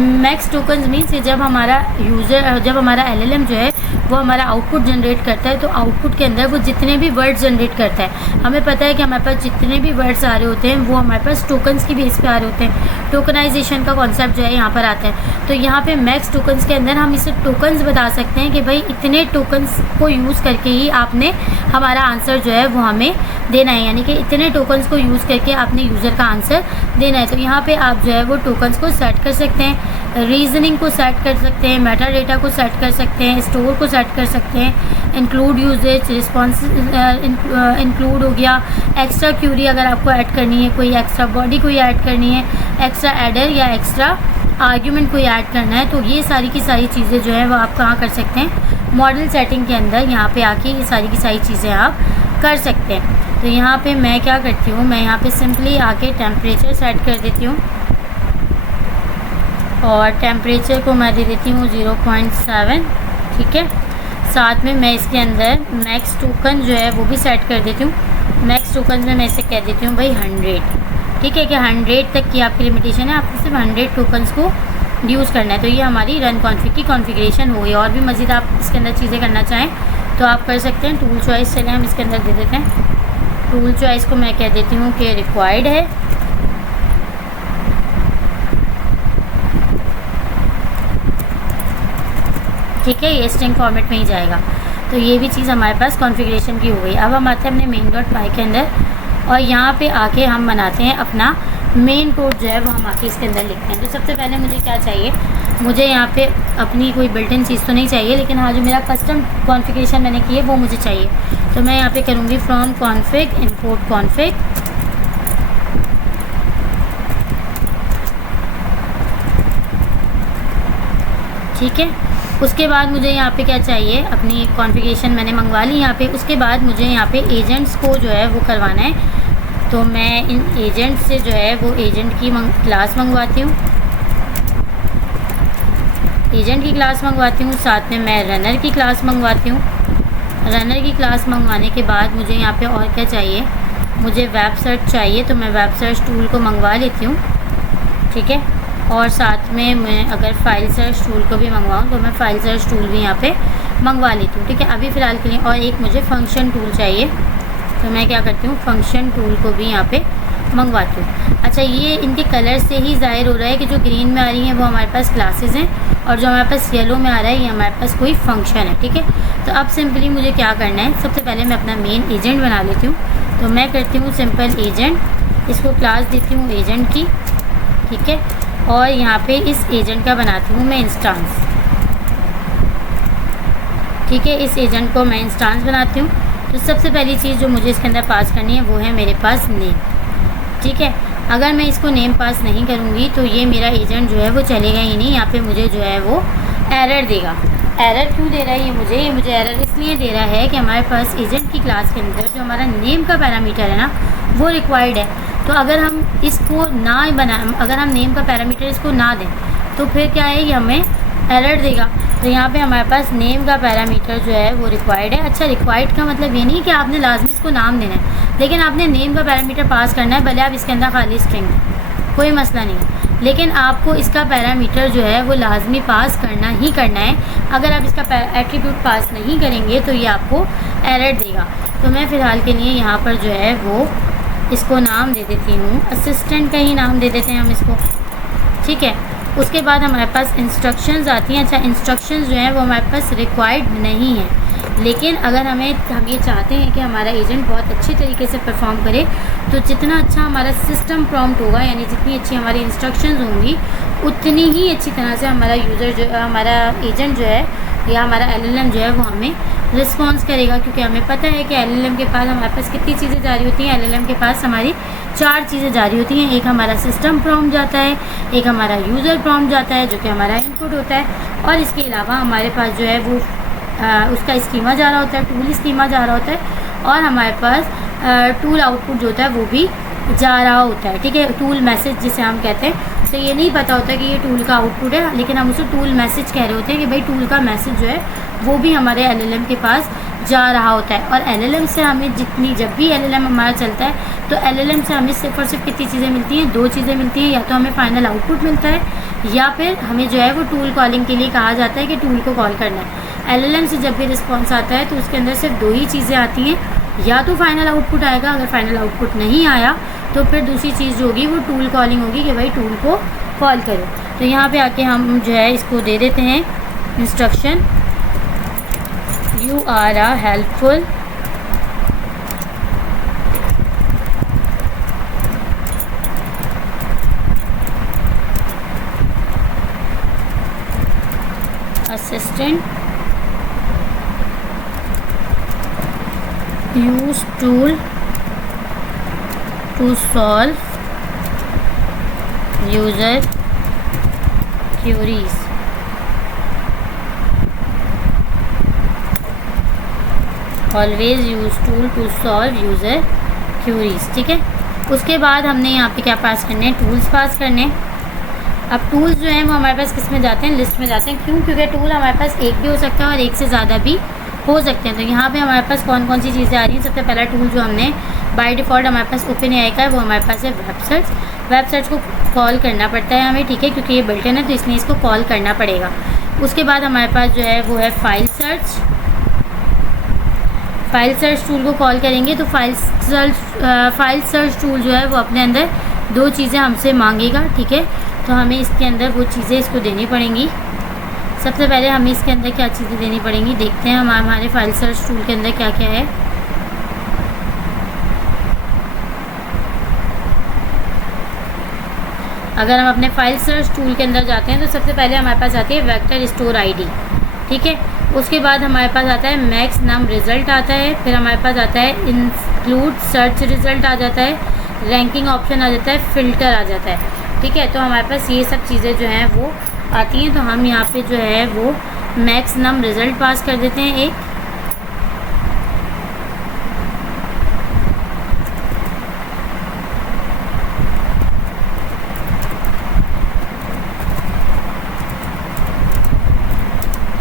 मैक्स टोकन मीन्स जब हमारा एलएलएम जो है वो हमारा आउटपुट जनरेट करता है तो आउटपुट के अंदर वो जितने भी वर्ड्स जनरेट करता है, हमें पता है कि हमारे पास जितने भी वर्ड्स आ रहे होते हैं वो हमारे पास टोकन्स की बेस पे आ रहे होते हैं। टोकनाइजेशन का कॉन्सेप्ट जो है यहाँ पर आता है। तो यहाँ पे मैक्स टोकन्स के अंदर हम इसे टोकन्स बता सकते हैं कि भाई इतने टोकन्स को यूज़ करके ही आपने हमारा आंसर जो है वो हमें देना है, यानी कि इतने टोकन्स को यूज़ करके आपने यूज़र का आंसर देना है। तो यहाँ पे आप जो है वो टोकन्स को सेट कर सकते हैं। रीजनिंग को सेट कर सकते हैं, मेटा डेटा को सेट कर सकते हैं, स्टोर को सेट कर सकते हैं, इंक्लूड यूजेज, रिस्पॉन्स इंक्लूड हो गया, एक्स्ट्रा क्यूरी अगर आपको ऐड करनी है, कोई एक्स्ट्रा बॉडी कोई ऐड करनी है, एक्स्ट्रा एडर या एक्स्ट्रा आर्ग्यूमेंट कोई ऐड करना है, तो ये सारी की सारी चीज़ें जो है वो आप कहाँ कर सकते हैं, मॉडल सेटिंग के अंदर यहाँ पे आके ये सारी की सारी चीज़ें आप कर सकते हैं। तो यहाँ पे मैं क्या करती हूँ, मैं यहाँ पे सिंपली आके टेम्परेचर सेट कर देती हूँ और टेम्परेचर को मैं दे देती हूँ 0.7, ठीक है। साथ में मैं इसके अंदर मैक्स टोकन जो है वो भी सेट कर देती हूँ। मैक्स टोकन में मैं इसे कह देती हूँ भाई 100, ठीक है, कि 100 तक की आपकी लिमिटेशन है, आपको सिर्फ 100 टोकन्स को यूज़ करना है। तो ये हमारी रन कॉन्फ़िग की कॉन्फ़िगरेशन हो गई। और भी मज़ीद आप इसके अंदर चीज़ें करना चाहें तो आप कर सकते हैं। टूल चॉइस चले हम इसके अंदर दे देते हैं। टूल चॉइस को मैं कह देती हूँ कि रिक्वायर्ड है, ठीक है, ये स्ट्रिंग फॉर्मेट में ही जाएगा। तो ये भी चीज़ हमारे पास कॉन्फ़िगरेशन की हो गई। अब हम आते हैं अपने main.py के अंदर और यहाँ पे आके हम बनाते हैं अपना मेन कोड जो है वो हम आके इसके अंदर लिखते हैं। तो सबसे पहले मुझे क्या चाहिए, मुझे यहाँ पे अपनी कोई बिल्ट इन चीज़ तो नहीं चाहिए, लेकिन हाँ जो मेरा कस्टम कॉन्फ़िगरेशन मैंने की है वो मुझे चाहिए। तो मैं यहाँ पे करूँगी फ्रॉम कॉन्फ़िग इंपोर्ट कॉन्फ़िग, ठीक है। उसके बाद मुझे यहाँ पे क्या चाहिए, अपनी कॉन्फ़िगरेशन मैंने मंगवा ली यहाँ पे। उसके बाद मुझे यहाँ पे एजेंट्स को जो है वो करवाना है। तो मैं इन एजेंट से जो है वो एजेंट की क्लास मंगवाती हूँ, एजेंट की क्लास मंगवाती हूँ। साथ में मैं रनर की क्लास मंगवाती हूँ। रनर की क्लास मंगवाने के बाद मुझे यहाँ पे और क्या चाहिए, मुझे वेब सर्च चाहिए। तो मैं वेब सर्च टूल को मंगवा लेती हूँ, ठीक है। और साथ में मैं अगर फाइल सर्च टूल को भी मंगवाऊँ तो मैं फाइल सर्च टूल भी यहाँ पे मंगवा लेती हूँ, ठीक है। अभी फ़िलहाल के लिए और एक मुझे फंक्शन टूल चाहिए, तो मैं क्या करती हूँ, फंक्शन टूल को भी यहाँ पे मंगवाती हूँ। अच्छा, ये इनके कलर से ही ज़ाहिर हो रहा है कि जो ग्रीन में आ रही हैं वो हमारे पास क्लासेस हैं और जो हमारे पास येलो में आ रहा है ये हमारे पास कोई फंक्शन है, ठीक है। तो अब सिंपली मुझे क्या करना है, सबसे पहले मैं अपना मेन एजेंट बना लेती हूँ। तो मैं करती हूँ सिंपल एजेंट, इसको क्लास देती हूँ एजेंट की, ठीक है। और यहाँ पे इस एजेंट का बनाती हूँ मैं इंस्टांस, ठीक है। इस एजेंट को मैं इंस्टांस बनाती हूँ। तो सबसे पहली चीज़ जो मुझे इसके अंदर पास करनी है वो है मेरे पास नेम, ठीक है। अगर मैं इसको नेम पास नहीं करूँगी तो ये मेरा एजेंट जो है वो चलेगा ही नहीं, यहाँ पे मुझे जो है वो एरर देगा। एरर क्यों दे रहा है ये मुझे एरर इसलिए दे रहा है कि हमारे पास एजेंट की क्लास के अंदर जो हमारा नेम का पैरामीटर है ना वो रिक्वायर्ड है। तो अगर हम इसको ना अगर हम नेम का पैरामीटर इसको ना दें तो फिर क्या है, ये हमें एरर देगा। तो यहाँ पे हमारे पास नेम का पैरामीटर जो है वो रिक्वायर्ड है। अच्छा, रिक्वायर्ड का मतलब ये नहीं कि आपने लाजमी इसको नाम देना है, लेकिन आपने नेम का पैरामीटर पास करना है, भले आप इसके अंदर खाली स्ट्रिंग दें, कोई मसला नहीं, लेकिन आपको इसका पैरामीटर जो है वो लाजमी पास करना ही करना है। अगर आप इसका एट्रीब्यूट पास नहीं करेंगे तो ये आपको एरर देगा। तो मैं फ़िलहाल के लिए यहाँ पर जो है वो इसको नाम दे देती हूँ, असिस्टेंट का ही नाम दे देते हैं हम इसको, ठीक है। उसके बाद हमारे पास इंस्ट्रक्शंस आती हैं। अच्छा, इंस्ट्रक्शंस जो हैं वो हमारे पास रिक्वायर्ड नहीं है, लेकिन अगर हम ये चाहते हैं कि हमारा एजेंट बहुत अच्छी तरीके से परफॉर्म करे तो जितना अच्छा हमारा सिस्टम प्रॉम्प्ट होगा, यानी जितनी अच्छी हमारी इंस्ट्रक्शंस होंगी उतनी ही अच्छी तरह से हमारा यूज़र जो हमारा एजेंट जो है या हमारा एलएलएम जो है वो हमें रिस्पॉन्स करेगा। क्योंकि हमें पता है कि एलएलएम के पास हमारे पास कितनी चीज़ें जारी होती हैं। एलएलएम के पास हमारी 4 चीज़ें जारी होती हैं। एक हमारा सिस्टम प्रॉम्प्ट जाता है, एक हमारा यूज़र प्रॉम्प्ट जाता है जो कि हमारा इनपुट होता है, और इसके अलावा हमारे पास जो है वो उसका स्कीमा जा रहा होता है, टूल स्कीमा जा रहा होता है, और हमारे पास टूल आउटपुट जो होता है वो भी जा रहा होता है, ठीक है। टूल मैसेज जिसे हम कहते हैं, तो ये नहीं पता होता कि ये टूल का आउटपुट है, लेकिन हम उसे टूल मैसेज कह रहे होते हैं कि भाई टूल का मैसेज जो है वो भी हमारे एलएलएम के पास जा रहा होता है। और एलएलएम से हमें जब भी एलएलएम हमारा चलता है तो एलएलएम से हमें सिर्फ और सिर्फ कितनी चीज़ें मिलती हैं, 2 चीज़ें मिलती हैं। या तो हमें फाइनल आउटपुट मिलता है या फिर हमें जो है वो टूल कॉलिंग के लिए कहा जाता है कि टूल को कॉल करना है। एलएलएम से जब भी रिस्पॉन्स आता है तो उसके अंदर सिर्फ 2 ही चीज़ें आती हैं, या तो फाइनल आउटपुट आएगा, अगर फाइनल आउटपुट नहीं आया तो फिर दूसरी चीज़ जो होगी वो टूल कॉलिंग होगी कि भाई टूल को कॉल करो। तो यहाँ पे आके हम जो है इसको दे देते हैं instruction, you are a helpful assistant use tool to solve user queries. Always use tool to solve user queries. ठीक है, उसके बाद हमने यहाँ पे क्या पास करने हैं, टूल्स पास करने हैं। अब टूल्स जो हैं वो हमारे पास किस में जाते हैं, लिस्ट में जाते हैं। क्यों? क्योंकि टूल हमारे पास एक भी हो सकता है और एक से ज़्यादा भी हो सकते हैं। तो यहाँ पे हमारे पास कौन कौन सी चीज़ें आ रही हैं। सबसे पहला टूल जो हमने बाय डिफ़ॉल्ट हमारे पास ओपन एआई का है, वो हमारे पास है वेब सर्च। वेब सर्च को कॉल करना पड़ता है हमें, ठीक है, क्योंकि ये बिल्ट इन है तो इसलिए इसको कॉल करना पड़ेगा। उसके बाद हमारे पास जो है वो है file search. File search tool को कॉल करेंगे तो फाइल सर्च टूल जो है वो अपने अंदर दो चीज़ें हमसे मांगेगा। ठीक है, तो हमें इसके अंदर वो चीज़ें इसको देनी पड़ेंगी। सबसे पहले हमें इसके अंदर क्या चीज़ें देनी पड़ेंगी, देखते हैं हम हमारे फाइल सर्च टूल के अंदर क्या क्या है। अगर हम अपने फाइल सर्च टूल के अंदर जाते हैं तो सबसे पहले हमारे पास आती है वेक्टर स्टोर आईडी। ठीक है, उसके बाद हमारे पास आता है मैक्स नम रिज़ल्ट आता है, फिर हमारे पास आता है इंक्लूड सर्च रिज़ल्ट आ जाता है, रैंकिंग ऑप्शन आ जाता है, फ़िल्टर आ जाता है। ठीक है, तो हमारे पास ये सब चीज़ें जो हैं वो आती हैं। तो हम यहाँ पे जो है वो मैक्स नम रिज़ल्ट पास कर देते हैं एक।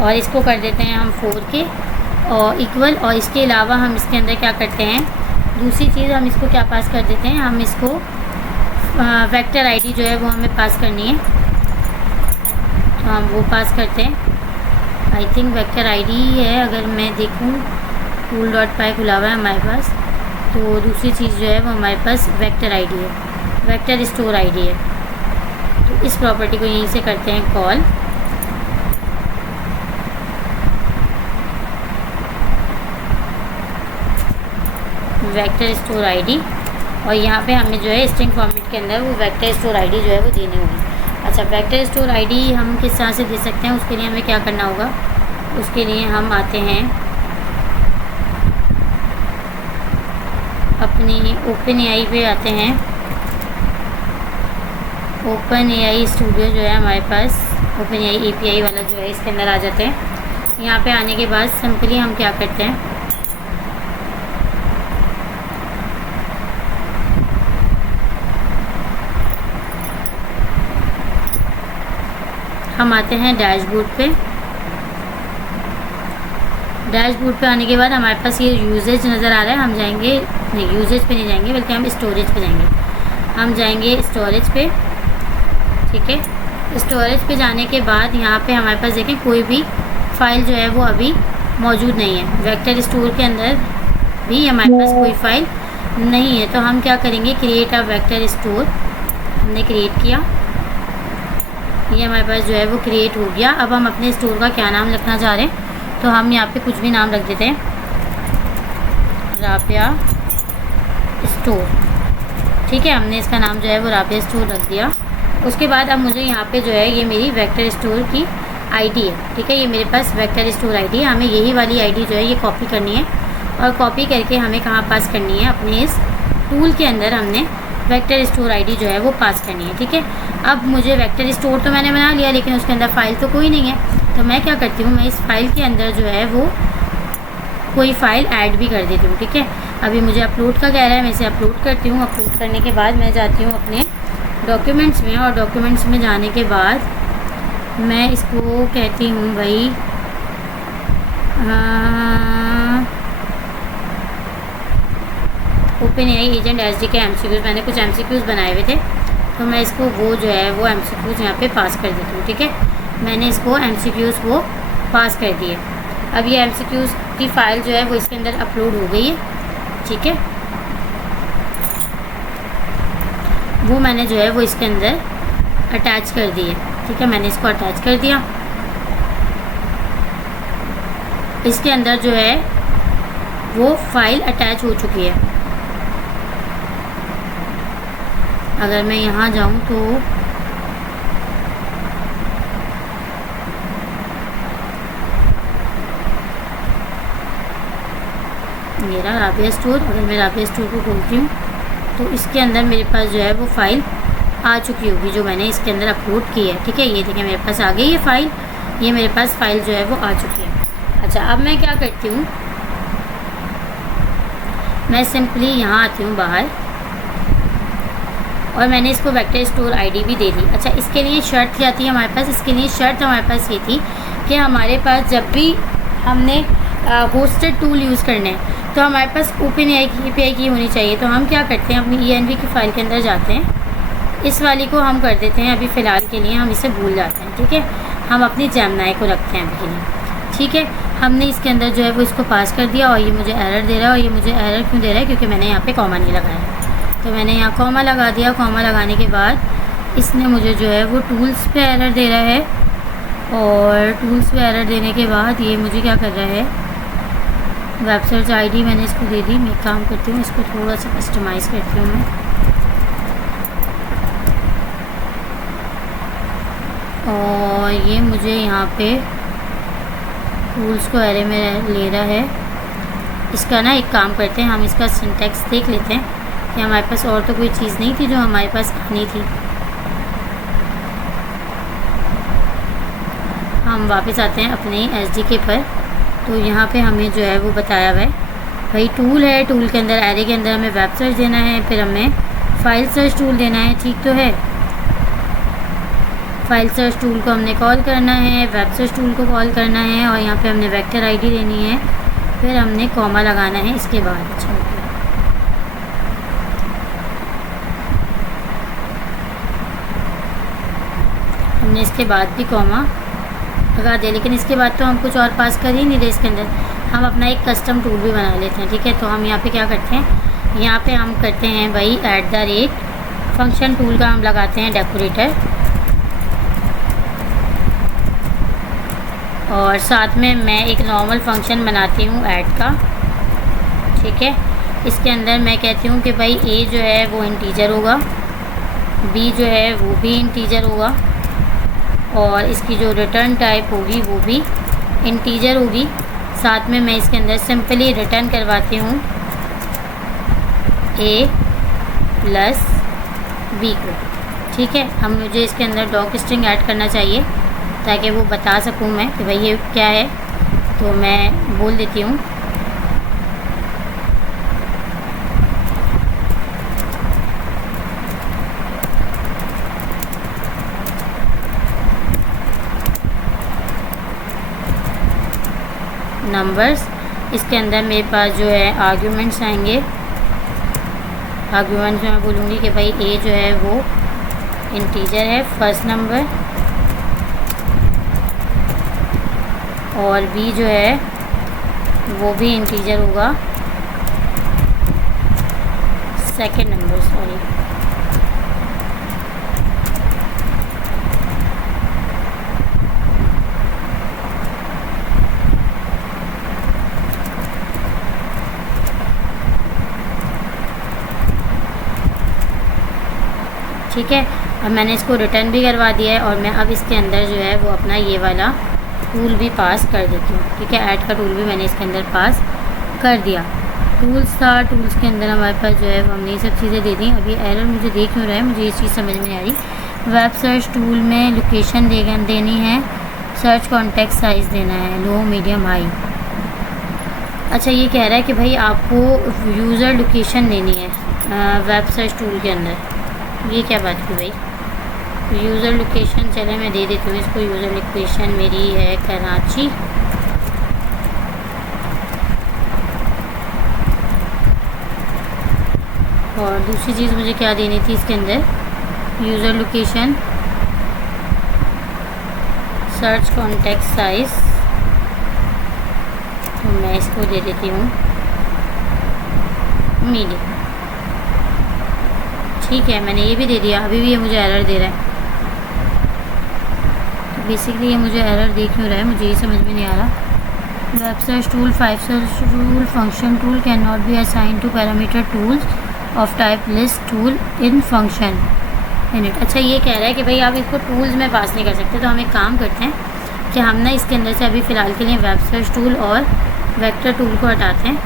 और इसको कर देते हैं हम 4 के और इक्वल। और इसके अलावा हम इसके अंदर क्या करते हैं, दूसरी चीज़ हम इसको क्या पास कर देते हैं, हम इसको वेक्टर आईडी जो है वो हमें पास करनी है, तो हम वो पास करते हैं। आई थिंक वेक्टर आईडी ही है, अगर मैं देखूं tool.py खुला हुआ है हमारे पास, तो दूसरी चीज़ जो है वो हमारे पास वेक्टर आईडी है, वेक्टर स्टोर आईडी है। तो इस प्रॉपर्टी को यहीं से करते हैं कॉल। वेक्टर स्टोर आईडी, और यहाँ पे हमें जो है स्ट्रिंग फॉर्मेट के अंदर वो वेक्टर स्टोर आईडी जो है वो देनी होगी। अच्छा, वेक्टर स्टोर आईडी हम किस तरह से दे सकते हैं, उसके लिए हमें क्या करना होगा, उसके लिए हम आते हैं अपनी ओपन एआई पे आते हैं। ओपन एआई स्टूडियो जो है हमारे पास, ओपन एआई एपीआई वाला जो है इसके अंदर आ जाते हैं। यहाँ पे आने के बाद सिंपली हम क्या करते हैं, हम आते हैं डैशबोर्ड पे। डैशबोर्ड पे आने के बाद हमारे पास ये यूजेज नज़र आ रहा है, हम जाएंगे, नहीं यूजेज पे नहीं जाएंगे बल्कि हम स्टोरेज पे जाएंगे। हम जाएंगे स्टोरेज पे। ठीक है, स्टोरेज पे जाने के बाद यहाँ पे हमारे पास देखें कोई भी फ़ाइल जो है वो अभी मौजूद नहीं है। वेक्टर स्टोर के अंदर भी हमारे पास कोई फ़ाइल नहीं है। तो हम क्या करेंगे, क्रिएट अ वेक्टर स्टोर, हमने क्रिएट किया, ये हमारे पास जो है वो क्रिएट हो गया। अब हम अपने स्टोर का क्या नाम लिखना चाह रहे हैं, तो हम यहाँ पे कुछ भी नाम रख देते हैं, राबिया स्टोर। ठीक है, हमने इसका नाम जो है वो राबिया स्टोर रख दिया। उसके बाद अब मुझे यहाँ पे जो है ये मेरी वेक्टर स्टोर की आईडी है। ठीक है, ये मेरे पास वेक्टर स्टोर आईडी है। हमें यही वाली आईडी जो है ये कॉपी करनी है और कॉपी करके हमें कहाँ पास करनी है, अपने इस टूल के अंदर हमने वेक्टर स्टोर आईडी जो है वो पास करनी है। ठीक है, अब मुझे वेक्टर स्टोर तो मैंने बना लिया, लेकिन उसके अंदर फ़ाइल तो कोई नहीं है। तो मैं क्या करती हूँ, मैं इस फाइल के अंदर जो है वो कोई फ़ाइल ऐड भी कर देती हूँ। ठीक है, अभी मुझे अपलोड का कह रहा है, मैं इसे अपलोड करती हूँ। अपलोड करने के बाद मैं जाती हूँ अपने डॉक्यूमेंट्स में, और डॉक्यूमेंट्स में जाने के बाद मैं इसको कहती हूँ भाई open AI agent SDK MCQs, मैंने कुछ एमसीक्यूज़ बनाए हुए थे, तो मैं इसको वो जो है वो एमसीक्यूज़ यहाँ पे पास कर देती हूँ। ठीक है, मैंने इसको एमसीक्यूज़ वो पास कर दिए। अब ये एमसीक्यूज़ की फ़ाइल जो है वो इसके अंदर अपलोड हो गई है। ठीक है, वो मैंने जो है वो इसके अंदर अटैच कर दी है। ठीक है, मैंने इसको अटैच कर दिया। इसके अंदर जो है वो फ़ाइल अटैच हो चुकी है। अगर मैं यहाँ जाऊँ तो मेरा राबिया स्टोर। अगर मैं राबिया स्टोर को खोलती हूँ तो इसके अंदर मेरे पास जो है वो फ़ाइल आ चुकी होगी जो मैंने इसके अंदर अपलोड की है। ठीक है, ये देखिए मेरे पास आ गई ये फ़ाइल, ये मेरे पास फ़ाइल जो है वो आ चुकी है। अच्छा, अब मैं क्या करती हूँ, मैं सिंपली यहाँ आती हूँ बाहर और मैंने इसको वेक्टर स्टोर आईडी भी दे दी। अच्छा, इसके लिए शर्त क्या थी हमारे पास, इसके लिए शर्त हमारे पास ये थी कि हमारे पास जब भी हमने होस्टेड टूल यूज़ करने हैं तो हमारे पास ओपन API की होनी चाहिए। तो हम क्या करते हैं, अपनी ENV की फ़ाइल के अंदर जाते हैं, इस वाली को हम कर देते हैं अभी फ़िलहाल के लिए, हम इसे भूल जाते हैं। ठीक है, हम अपनी जेमिनी को रखते हैं अभी के लिए। ठीक है, हमने इसके अंदर जो है वो इसको पास कर दिया और ये मुझे एरर दे रहा है। और ये मुझे एरर क्यों दे रहा है, क्योंकि मैंने यहाँ पे कॉमा नहीं लगाया। तो मैंने यहाँ कॉमा लगा दिया। कॉमा लगाने के बाद इसने मुझे जो है वो टूल्स पे एरर दे रहा है, और टूल्स पे एरर देने के बाद ये मुझे क्या कर रहा है, वेब सर्च आईडी मैंने इसको दे दी। मैं काम करती हूँ, इसको थोड़ा सा कस्टमाइज़ करती हूँ मैं, और ये मुझे यहाँ पे टूल्स को एरे में ले रहा है। इसका ना एक काम करते हैं, हम इसका सिंटैक्स देख लेते हैं कि हमारे पास और तो कोई चीज़ नहीं थी जो हमारे पास आनी थी। हम वापस आते हैं अपने SDK पर। तो यहाँ पे हमें जो है वो बताया हुआ है भाई टूल है, टूल के अंदर एरे के अंदर हमें वेब सर्च देना है, फिर हमें फ़ाइल सर्च टूल देना है। ठीक तो है, फ़ाइल सर्च टूल को हमने कॉल करना है, वेब सर्च टूल को कॉल करना है, और यहाँ पे हमने वेक्टर आईडी देनी है, फिर हमने कॉमा लगाना है इसके बाद। अच्छा, हमने इसके बाद भी कॉमा लगा दिया, लेकिन इसके बाद तो हम कुछ और पास कर ही नहीं रहे इसके अंदर। हम अपना एक कस्टम टूल भी बना लेते हैं। ठीक है, तो हम यहाँ पे क्या करते हैं, यहाँ पे हम करते हैं भाई @ फंक्शन टूल का हम लगाते हैं डेकोरेटर, और साथ में मैं एक नॉर्मल फंक्शन बनाती हूँ ऐड का। ठीक है, इसके अंदर मैं कहती हूँ कि भाई A जो है वो इंटीजर होगा, B जो है वो भी इंटीजर होगा, और इसकी जो रिटर्न टाइप होगी वो भी इंटीजर होगी। साथ में मैं इसके अंदर सिंपली रिटर्न करवाती हूँ A + B को। ठीक है, अब मुझे इसके अंदर डॉक स्ट्रिंग ऐड करना चाहिए ताकि वो बता सकूँ मैं कि भाई ये क्या है। तो मैं बोल देती हूँ नंबर्स। इसके अंदर मेरे पास जो है आर्ग्यूमेंट्स आएंगे। आर्ग्यूमेंट्स में मैं बोलूँगी कि भाई A जो है वो इंटीजर है, फर्स्ट नंबर, और B जो है वो भी इंटीजर होगा, सेकंड नंबर, सॉरी। ठीक है, अब मैंने इसको रिटर्न भी करवा दिया है, और मैं अब इसके अंदर जो है वो अपना ये वाला टूल भी पास कर देती हूँ। ठीक है, ऐड का टूल भी मैंने इसके अंदर पास कर दिया। टूल्स था, टूल्स के अंदर हमारे पास जो है वो हमने ये सब चीज़ें दे दी। अब ये एरर मुझे देख क्यों रहा है, मुझे ये चीज़ समझ में नहीं आ रही। वेब सर्च टूल में लोकेशन देनी है, सर्च कॉन्टेक्ट साइज़ देना है, लो मीडियम हाई। अच्छा, ये कह रहा है कि भाई आपको यूज़र लोकेशन देनी है वेब सर्च टूल के अंदर। ये क्या बात की भाई, यूज़र लोकेशन, चले मैं दे देती हूँ इसको। यूज़र लोकेशन मेरी है कराची, और दूसरी चीज़ मुझे क्या देनी थी इसके अंदर, user location, search contact size. तो मैं इसको दे देती हूँ मीडियम। ठीक है, मैंने ये भी दे दिया। अभी भी ये मुझे एरर दे रहा है। तो बेसिकली ये मुझे एरर दे क्यों रहा है, मुझे ये समझ में नहीं आ रहा। Web search tool, file search tool, function tool can not be assign to parameter tools of type list tool in function init. अच्छा, ये कह रहा है कि भाई आप इसको टूल्स में पास नहीं कर सकते। तो हम एक काम करते हैं कि हम ना इसके अंदर से अभी फ़िलहाल के लिए वेब सर्च टूल और वेक्टर टूल को हटाते हैं,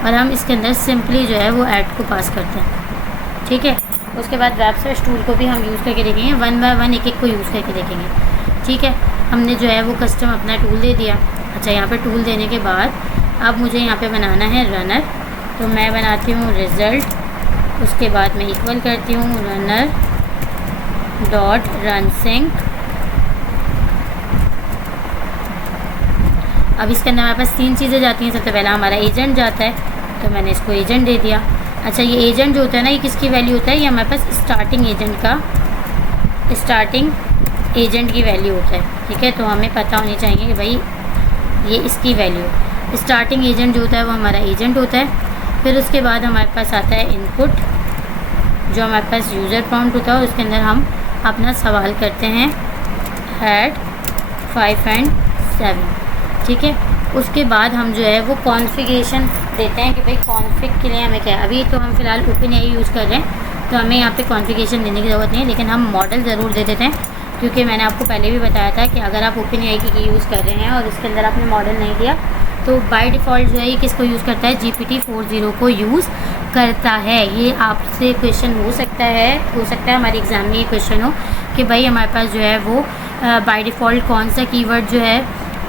और हम इसके अंदर सिंपली जो है वो ऐड को पास करते हैं, ठीक है। उसके बाद वेब सर्च टूल को भी हम यूज़ करके देखेंगे, वन बाय वन एक एक को यूज़ करके देखेंगे, ठीक है। हमने जो है वो कस्टम अपना टूल दे दिया। अच्छा, यहाँ पे टूल देने के बाद अब मुझे यहाँ पे बनाना है रनर, तो मैं बनाती हूँ रिज़ल्ट, उसके बाद मैं इक्वल करती हूँ रनर डॉट रन सिंक। अब इसके अंदर हमारे पास 3 चीज़ें जाती हैं। सबसे पहला हमारा एजेंट जाता है, तो मैंने इसको एजेंट दे दिया। अच्छा, ये एजेंट जो होता है ना, ये किसकी वैल्यू होता है? ये हमारे पास स्टार्टिंग एजेंट की वैल्यू होता है, ठीक है। तो हमें पता होनी चाहिए कि भाई ये इसकी वैल्यू, स्टार्टिंग एजेंट जो होता है वो हमारा एजेंट होता है। फिर उसके बाद हमारे पास आता है इनपुट, जो हमारे पास यूज़र प्रॉम्प्ट होता है, और उसके अंदर हम अपना सवाल करते हैं ऐड 5 and 7, ठीक है। उसके बाद हम जो है वो कॉन्फ़िगरेशन देते हैं कि भाई कॉन्फ़िग के लिए हमें क्या है। अभी तो हम फ़िलहाल ओपनएआई यूज़ कर रहे हैं, तो हमें यहाँ पे कॉन्फ़िगरेशन देने की ज़रूरत नहीं है, लेकिन हम मॉडल ज़रूर दे देते हैं, क्योंकि मैंने आपको पहले भी बताया था कि अगर आप ओपनएआई की यूज़ कर रहे हैं और इसके अंदर आपने मॉडल नहीं दिया, तो बाय डिफ़ॉल्ट जो है ये किसको यूज़ करता है? GPT-4o को यूज़ करता है। ये आपसे क्वेश्चन हो सकता है हमारे एग्ज़ाम में ये क्वेश्चन हो कि भाई हमारे पास जो है वो बाय डिफ़ॉल्ट कौन सा कीवर्ड जो है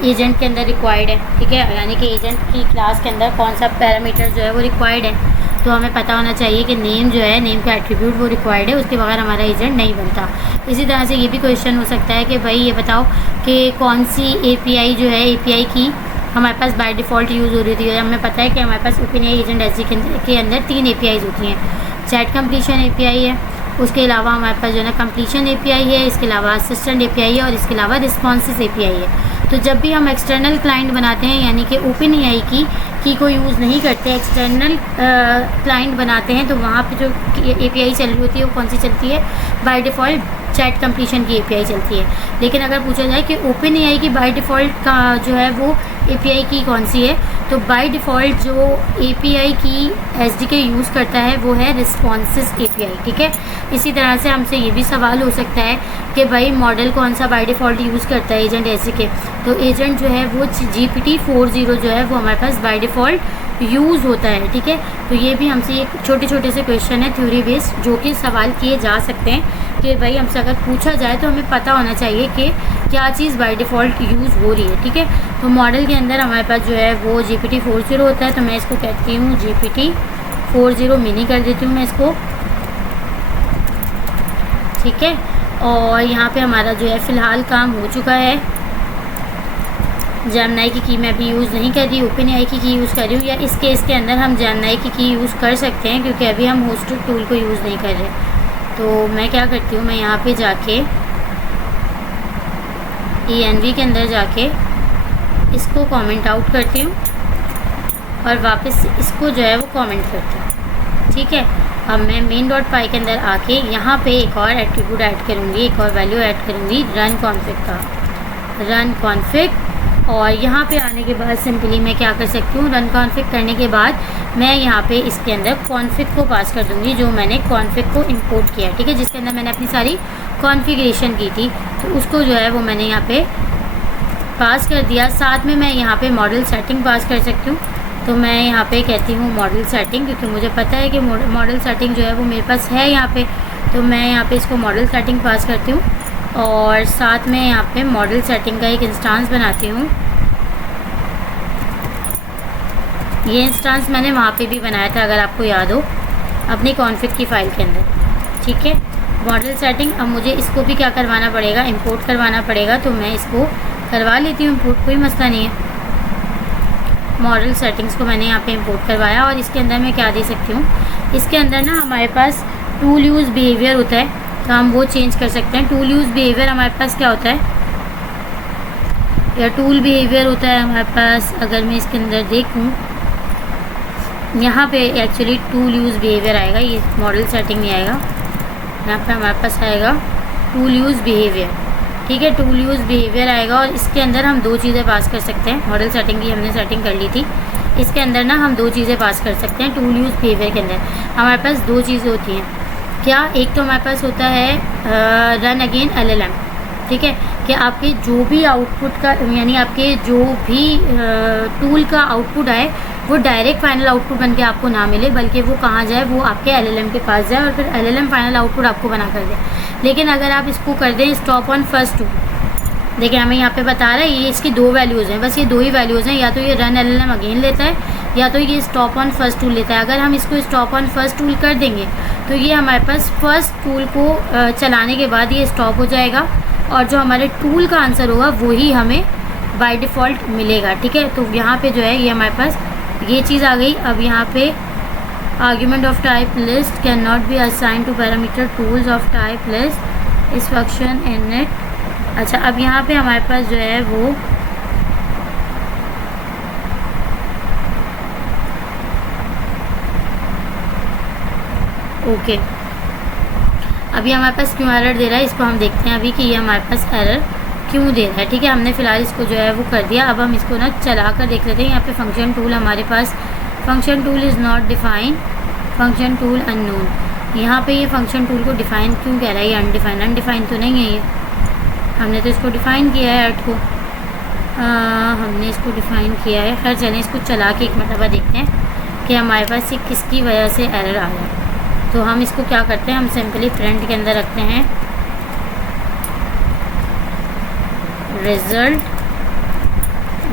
एजेंट के अंदर रिक्वायर्ड है, ठीक है, यानी कि एजेंट की क्लास के अंदर कौन सा पैरामीटर जो है वो रिक्वायर्ड है। तो हमें पता होना चाहिए कि नेम जो है, नेम का एट्रीब्यूट वो रिक्वायर्ड है, उसके बगैर हमारा एजेंट नहीं बनता। इसी तरह से ये भी क्वेश्चन हो सकता है कि भाई ये बताओ कि कौन सी एपीआई जो है, एपीआई की हमारे पास बाय डिफ़ॉल्ट यूज़ हो रही थी। हमें पता है कि हमारे पास ओपनएआई एजेंट एसजी के अंदर 3 एपीआईज़ होती हैं। चैट कंप्लीशन एपीआई है, उसके अलावा हमारे पास जो है ना कंप्लीशन एपीआई है, इसके अलावा असिस्टेंट एपीआई है, और इसके अलावा रिस्पॉन्सिस एपीआई है। तो जब भी हम एक्सटर्नल क्लाइंट बनाते हैं, यानी कि ओपनएआई की को यूज़ नहीं करते, एक्सटर्नल क्लाइंट बनाते हैं, तो वहाँ पे जो एपीआई चल रही होती है वो कौन सी चलती है? बाय डिफ़ॉल्ट चैट कंप्लीशन की एपीआई चलती है। लेकिन अगर पूछा जाए कि ओपनएआई की बाय डिफ़ॉल्ट का जो है वो एपीआई की कौन सी है, तो बाय डिफ़ॉल्ट जो एपीआई की एसडीके यूज़ करता है वो है रिस्पॉन्सिस एपीआई, ठीक है। इसी तरह से हमसे ये भी सवाल हो सकता है कि भाई मॉडल कौन सा बाय डिफ़ॉल्ट यूज़ करता है एजेंट एसडीके, तो एजेंट जो है वो GPT-4o जो है वो हमारे पास बाय डिफ़ॉल्ट यूज़ होता है, ठीक है। तो ये भी हमसे एक छोटे छोटे से क्वेश्चन है थ्योरी बेस्ड, जो कि सवाल किए जा सकते हैं कि भाई हमसे अगर पूछा जाए तो हमें पता होना चाहिए कि क्या चीज़ बाय डिफ़ॉल्ट यूज़ हो रही है, ठीक है। तो मॉडल के अंदर हमारे पास जो है वो GPT-4o होता है, तो मैं इसको कहती हूँ GPT-4o मिनी कर देती हूँ मैं इसको, ठीक है। और यहाँ पे हमारा जो है फ़िलहाल काम हो चुका है। जेमिनी की मैं अभी यूज़ नहीं कर रही, ओपनएआई की यूज़ कर रही हूँ, या इस केस के अंदर हम जेमिनी की यूज़ कर सकते हैं, क्योंकि अभी हम होस्टेड टूल को यूज़ नहीं कर रहे। तो मैं क्या करती हूँ, मैं यहाँ पे जाके ENV के अंदर जाके इसको कमेंट आउट करती हूँ और वापस इसको जो है वो कमेंट करती हूँ, ठीक है। अब मैं main.py के अंदर आके यहाँ पे एक और एट्रीब्यूट ऐड करूँगी, एक और वैल्यू ऐड करूँगी रन कॉन्फ़िग। और यहाँ पे आने के बाद सिंपली मैं क्या कर सकती हूँ, रन कॉन्फ़िग करने के बाद मैं यहाँ पे इसके अंदर कॉन्फ़िग को पास कर दूँगी, जो मैंने कॉन्फ़िग को इंपोर्ट किया, ठीक है, जिसके अंदर मैंने अपनी सारी कॉन्फ़िगरेशन की थी, तो उसको जो है वो मैंने यहाँ पे पास कर दिया। साथ में मैं यहाँ पे मॉडल सेटिंग पास कर सकती हूँ, तो मैं यहाँ पे कहती हूँ मॉडल सेटिंग, क्योंकि मुझे पता है कि मॉडल सेटिंग जो है वो मेरे पास है यहाँ पे, तो मैं यहाँ पे इसको मॉडल सेटिंग पास करती हूँ। और साथ में यहाँ पे मॉडल सेटिंग का एक इंस्टांस बनाती हूँ। ये इंस्टांस मैंने वहाँ पे भी बनाया था, अगर आपको याद हो, अपनी कॉन्फ़िग की फ़ाइल के अंदर, ठीक है। मॉडल सेटिंग, अब मुझे इसको भी क्या करवाना पड़ेगा, इंपोर्ट करवाना पड़ेगा, तो मैं इसको करवा लेती हूँ इंपोर्ट, कोई मसला नहीं है। मॉडल सेटिंग्स को मैंने यहाँ पे इंपोर्ट करवाया, और इसके अंदर मैं क्या दे सकती हूँ, इसके अंदर ना हमारे पास टूल यूज़ बिहेवियर होता है, तो हम वो चेंज कर सकते हैं। टूल यूज़ बिहेवियर हमारे पास क्या होता है, या टूल बिहेवियर होता है हमारे पास, अगर मैं इसके अंदर देखूँ, यहाँ पे एक्चुअली टूल यूज़ बिहेवियर आएगा, ये मॉडल सेटिंग नहीं आएगा, यहाँ पे हमारे पास आएगा टूल यूज़ बिहेवियर, ठीक है। टूल यूज़ बिहेवियर आएगा, और इसके अंदर हम 2 चीज़ें पास कर सकते हैं। मॉडल सेटिंग की हमने सेटिंग कर ली थी, इसके अंदर ना हम 2 चीज़ें पास कर सकते हैं। टूल यूज़ बिहेवियर के अंदर हमारे पास 2 चीज़ें होती हैं, क्या, एक तो हमारे पास होता है रन अगेन LLM, ठीक है, कि आपके जो भी आउटपुट का, यानी आपके जो भी टूल का आउटपुट आए वो डायरेक्ट फाइनल आउटपुट बन के आपको ना मिले, बल्कि वो कहाँ जाए, वो आपके LLM के पास जाए और फिर LLM फाइनल आउटपुट आपको बना कर दे। लेकिन अगर आप इसको कर दें स्टॉप ऑन फर्स्ट टूल, देखिए हमें यहाँ पे बता रहा है ये इसकी 2 वैल्यूज़ हैं, बस ये 2 ही वैल्यूज़ हैं, या तो ये रन LLM अगेन लेता है या तो ये स्टॉप ऑन फर्स्ट टूल लेता है। अगर हम इसको स्टॉप ऑन फर्स्ट टूल कर देंगे तो ये हमारे पास फर्स्ट टूल को चलाने के बाद ये स्टॉप हो जाएगा और जो हमारे टूल का आंसर होगा वही हमें बाय डिफ़ॉल्ट मिलेगा। ठीक है, तो यहाँ पे जो है ये हमारे पास ये चीज़ आ गई। अब यहाँ पे argument of type list can not be assign to parameter tools of type list इस फंक्शन इन इट। अच्छा, अब यहाँ पे हमारे पास जो है वो ओके, अभी हमारे पास क्यों एरर दे रहा है इसको हम देखते हैं अभी कि ये हमारे पास एरर क्यों दे रहा है। ठीक है, हमने फ़िलहाल इसको जो है वो कर दिया। अब हम इसको ना चला कर देख लेते हैं। यहाँ पे फंक्शन टूल हमारे पास, function tool is not define, function tool unknown. यहाँ पे ये फंक्शन टूल को डिफ़ाइन क्यों कह रहा है, ये अनडिफाइन, अनडिफाइन तो नहीं है, ये हमने तो इसको डिफ़ाइन किया है, ऐड को हमने इसको डिफ़ाइन किया है। खैर चलें इसको चला के एक मरतबा देखते हैं कि हमारे पास ये किसकी वजह से एरर आ रहा है। तो हम इसको क्या करते हैं, हम सिंपली प्रिंट के अंदर रखते हैं रिज़ल्ट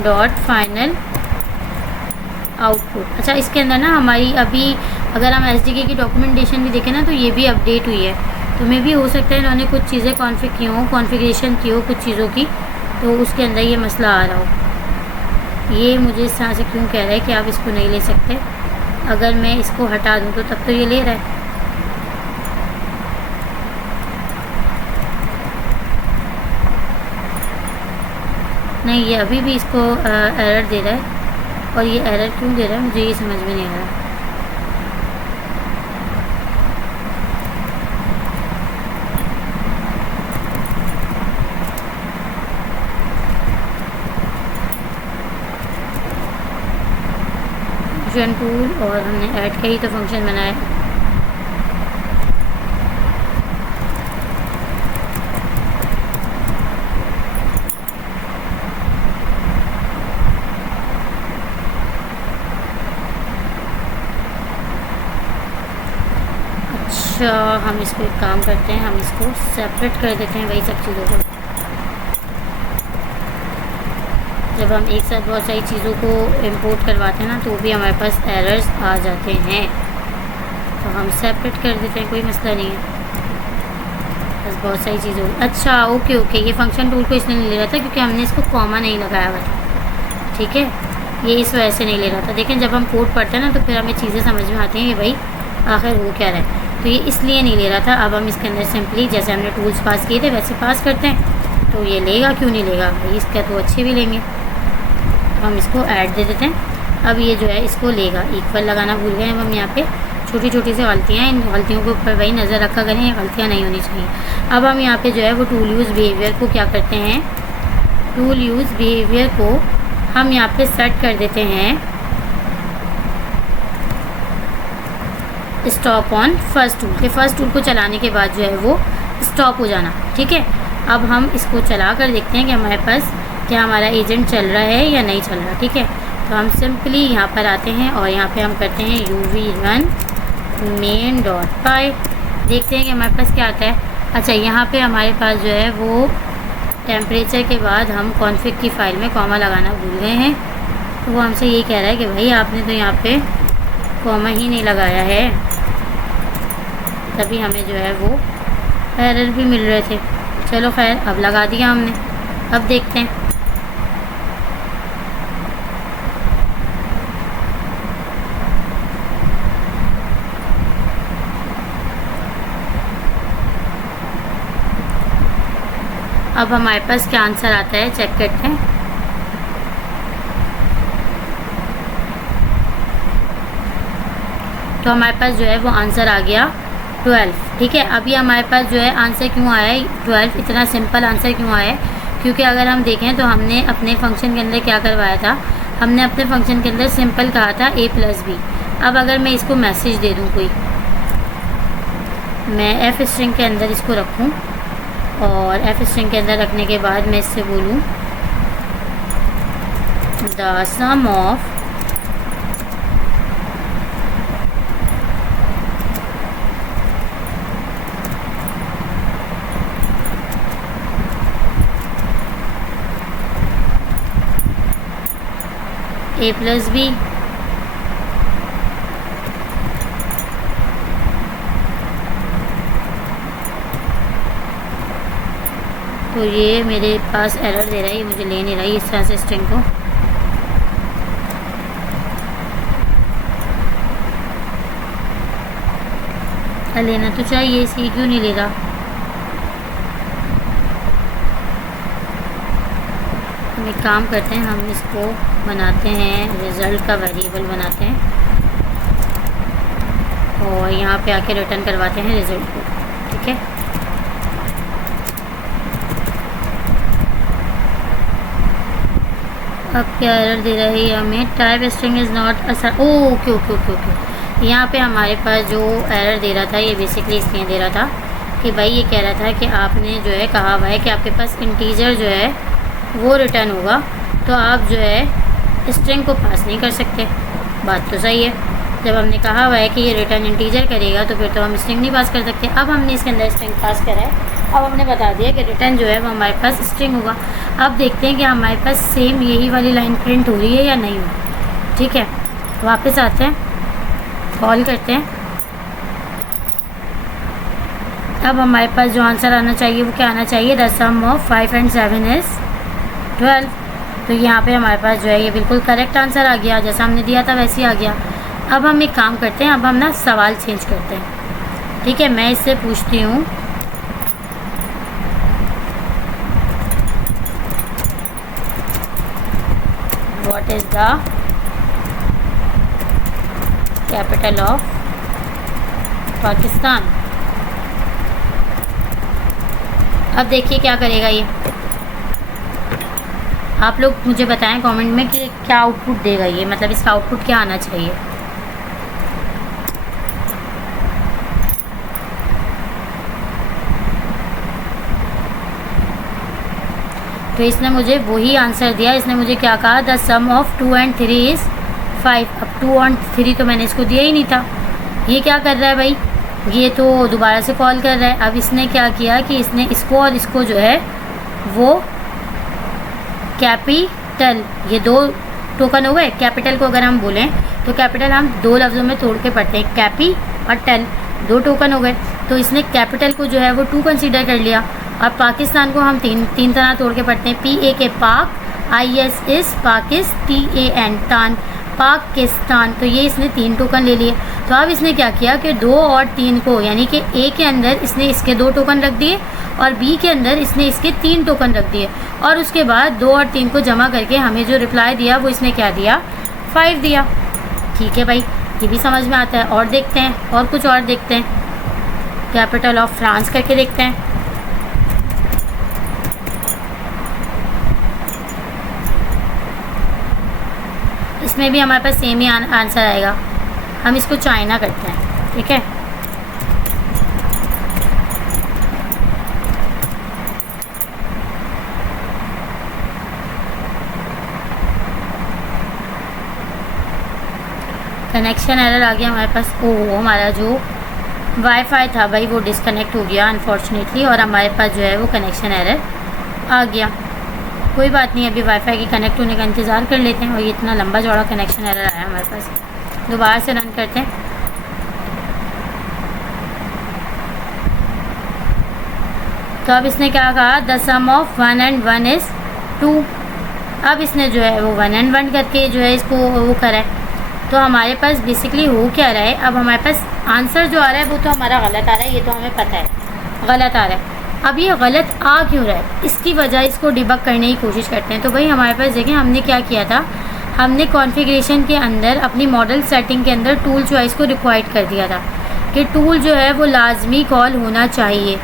डॉट फाइनल आउटपुट। अच्छा, इसके अंदर ना हमारी अभी अगर हम SDK की डॉक्यूमेंटेशन भी देखें ना तो ये भी अपडेट हुई है, तो मे भी हो सकता है इन्होंने कुछ चीज़ें कॉन्फ़िग की हो, कॉन्फ़िगरेशन की हो कुछ चीज़ों की, तो उसके अंदर ये मसला आ रहा हो। ये मुझे इस तरह से क्यों कह रहा है कि आप इसको नहीं ले सकते, अगर मैं इसको हटा दूँ तो तब तो ये ले रहा है। नहीं, ये अभी भी इसको एरर दे रहा है, और ये एरर क्यों दे रहा है मुझे ये समझ में नहीं आ रहा। फंक्शन टूल और हमने ऐड का ही तो फंक्शन बनाया। अच्छा, हम इसको एक काम करते हैं, हम इसको सेपरेट कर देते हैं वही सब चीज़ों को। जब हम एक साथ बहुत सारी चीज़ों को इंपोर्ट करवाते हैं ना तो भी हमारे पास एरर्स आ जाते हैं, तो हम सेपरेट कर देते हैं, कोई मसला नहीं है। बस बहुत सारी चीज़ों, अच्छा ओके ओके, ये फंक्शन टूल को इसलिए नहीं ले रहा था क्योंकि हमने इसको कॉमा नहीं लगाया हुआ था। ठीक है, ये इस वजह से नहीं ले रहा था। देखें जब हम कोड पढ़ते हैं ना तो फिर हमें चीज़ें समझ में आती हैं कि भाई आखिर वो क्या रहा है, तो ये इसलिए नहीं ले रहा था। अब हम इसके अंदर सिंपली जैसे हमने टूल्स पास किए थे वैसे पास करते हैं, तो ये लेगा, क्यों नहीं लेगा भाई, इसका तो अच्छे भी लेंगे। तो हम इसको ऐड दे देते हैं। अब ये जो है इसको लेगा, इक्वल लगाना भूल गए हम यहाँ पे, छोटी छोटी सी गलतियाँ, इन गलतियों के ऊपर भाई नज़र रखा करें, ये गलतियाँ नहीं होनी चाहिए। अब हम यहाँ पे जो है वो टूल यूज़ बिहेवियर को क्या करते हैं, टूल यूज़ बिहेवियर को हम यहाँ पे सेट कर देते हैं स्टॉप ऑन फर्स्ट टूल के, फर्स्ट टूल को चलाने के बाद जो है वो स्टॉप हो जाना। ठीक है, अब हम इसको चला कर देखते हैं कि हमारे पास क्या हमारा एजेंट चल रहा है या नहीं चल रहा। ठीक है, तो हम सिंपली यहाँ पर आते हैं और यहाँ पे हम करते हैं UV run main.py, देखते हैं कि हमारे पास क्या आता है। अच्छा, यहाँ पे हमारे पास जो है वो टेम्परेचर के बाद हम कॉन्फ़िग की फ़ाइल में कॉमा लगाना भूल गए हैं, तो वो हमसे यही कह रहा है कि भाई आपने तो यहाँ पे कॉमा ही नहीं लगाया है, तभी हमें जो है वो एरर भी मिल रहे थे। चलो खैर, अब लगा दिया हमने, अब देखते हैं। अब हमारे पास क्या आंसर आता है चेक करते हैं। तो हमारे पास जो है वो आंसर आ गया 12। ठीक है, अभी हमारे पास जो है आंसर क्यों आया है 12, इतना सिंपल आंसर क्यों आया है, क्योंकि अगर हम देखें तो हमने अपने फंक्शन के अंदर क्या करवाया था, हमने अपने फंक्शन के अंदर सिंपल कहा था a+b। अब अगर मैं इसको मैसेज दे दूँ कोई, मैं f स्ट्रिंग के अंदर इसको रखूँ और f स्ट्रिंग के अंदर रखने के बाद मैं इससे बोलूँ the sum of A plus B, तो ये मेरे पास एरर दे रहा है, ये मुझे ले नहीं रहा है इस तरह से स्ट्रिंग को। लेना तो चाहिए, इसी क्यों नहीं ले रहा। हम एक काम करते हैं, हम इसको बनाते हैं रिज़ल्ट का वेरिएबल बनाते हैं और यहाँ पे आके रिटर्न करवाते हैं रिज़ल्ट को। ठीक है, अब क्या एरर दे रहा है हमें, type string is not assign. Okay okay okay okay, यहाँ पे हमारे पास जो एरर दे रहा था ये बेसिकली इसलिए दे रहा था कि भाई ये कह रहा था कि आपने जो है कहा हुआ है कि आपके पास इंटीजर जो है वो रिटर्न होगा, तो आप जो है स्ट्रिंग को पास नहीं कर सकते। बात तो सही है, जब हमने कहा हुआ है कि ये रिटर्न इंटीजर करेगा तो फिर तो हम स्ट्रिंग नहीं पास कर सकते। अब हमने इसके अंदर स्ट्रिंग पास करा है, अब हमने बता दिया कि रिटर्न जो है वो हमारे पास स्ट्रिंग होगा। अब देखते हैं कि हमारे पास सेम यही वाली लाइन प्रिंट हो रही है या नहीं हो रही। ठीक है, वापस आते हैं, कॉल करते हैं। अब हमारे पास जो आंसर आना चाहिए वो क्या आना चाहिए, the sum of 5 and 7 is 12। तो यहाँ पे हमारे पास जो है ये बिल्कुल करेक्ट आंसर आ गया, जैसा हमने दिया था वैसे ही आ गया। अब हम एक काम करते हैं, अब हम ना सवाल चेंज करते हैं। ठीक है, मैं इससे पूछती हूँ what is the capital of Pakistan. अब देखिए क्या करेगा ये, आप लोग मुझे बताएं कमेंट में कि क्या आउटपुट देगा ये, मतलब इसका आउटपुट क्या आना चाहिए। तो इसने मुझे वही आंसर दिया, इसने मुझे क्या कहा, the sum of 2 and 3 is 5। अब 2 और 3 तो मैंने इसको दिया ही नहीं था। ये क्या कर रहा है भाई, ये तो दोबारा से कॉल कर रहा है। अब इसने क्या किया कि इसने इसको और इसको जो है वो कैपिटल, ये 2 टोकन हो गए। कैपिटल को अगर हम बोलें तो कैपिटल हम 2 लफ्ज़ों में तोड़ के पढ़ते हैं, कैपी और टल, 2 टोकन हो गए। तो इसने कैपिटल को जो है वो 2 कंसीडर कर लिया और पाकिस्तान को हम तीन तरह तोड़ के पढ़ते हैं, PAK पाक, IS इस पाकिस, TAN तान, पाकिस्तान। तो ये इसने 3 टोकन ले लिए। तो अब इसने क्या किया कि 2 और 3 को, यानी कि A के अंदर इसने इसके 2 टोकन रख दिए और B के अंदर इसने इसके 3 टोकन रख दिए और उसके बाद 2 और 3 को जमा करके हमें जो रिप्लाई दिया वो इसने क्या दिया, 5 दिया। ठीक है भाई, ये भी समझ में आता है। और देखते हैं, और कुछ और देखते हैं, कैपिटल ऑफ फ्रांस करके देखते हैं। इसमें भी हमारे पास सेम ही आंसर आएगा। हम इसको चाइना करते हैं। ठीक है, कनेक्शन एरर आ गया हमारे पास। हमारा जो वाईफाई था भाई वो डिस्कनेक्ट हो गया अनफॉर्चुनेटली और हमारे पास जो है वो कनेक्शन एरर आ गया। कोई बात नहीं, अभी वाईफाई के कनेक्ट होने का इंतज़ार कर लेते हैं। और ये इतना लंबा चौड़ा कनेक्शन एरर आया हमारे पास, दोबारा से रन करते हैं। तो अब इसने क्या कहा, the sum of 1 and 1 is 2। अब इसने जो है वो 1 and 1 करके जो है इसको वो करा है। तो हमारे पास बेसिकली हो क्या रहा है, अब हमारे पास आंसर जो आ रहा है वो तो हमारा गलत आ रहा है, ये तो हमें पता है गलत आ रहा है। अब ये गलत आ क्यों रहा है, इसकी वजह इसको डिबग करने की कोशिश करते हैं। तो भाई हमारे पास देखें हमने क्या किया था, हमने कॉन्फ़िगरेशन के अंदर अपनी मॉडल सेटिंग के अंदर टूल चॉइस को रिक्वायर्ड कर दिया था कि टूल जो है वो लाजमी कॉल होना चाहिए।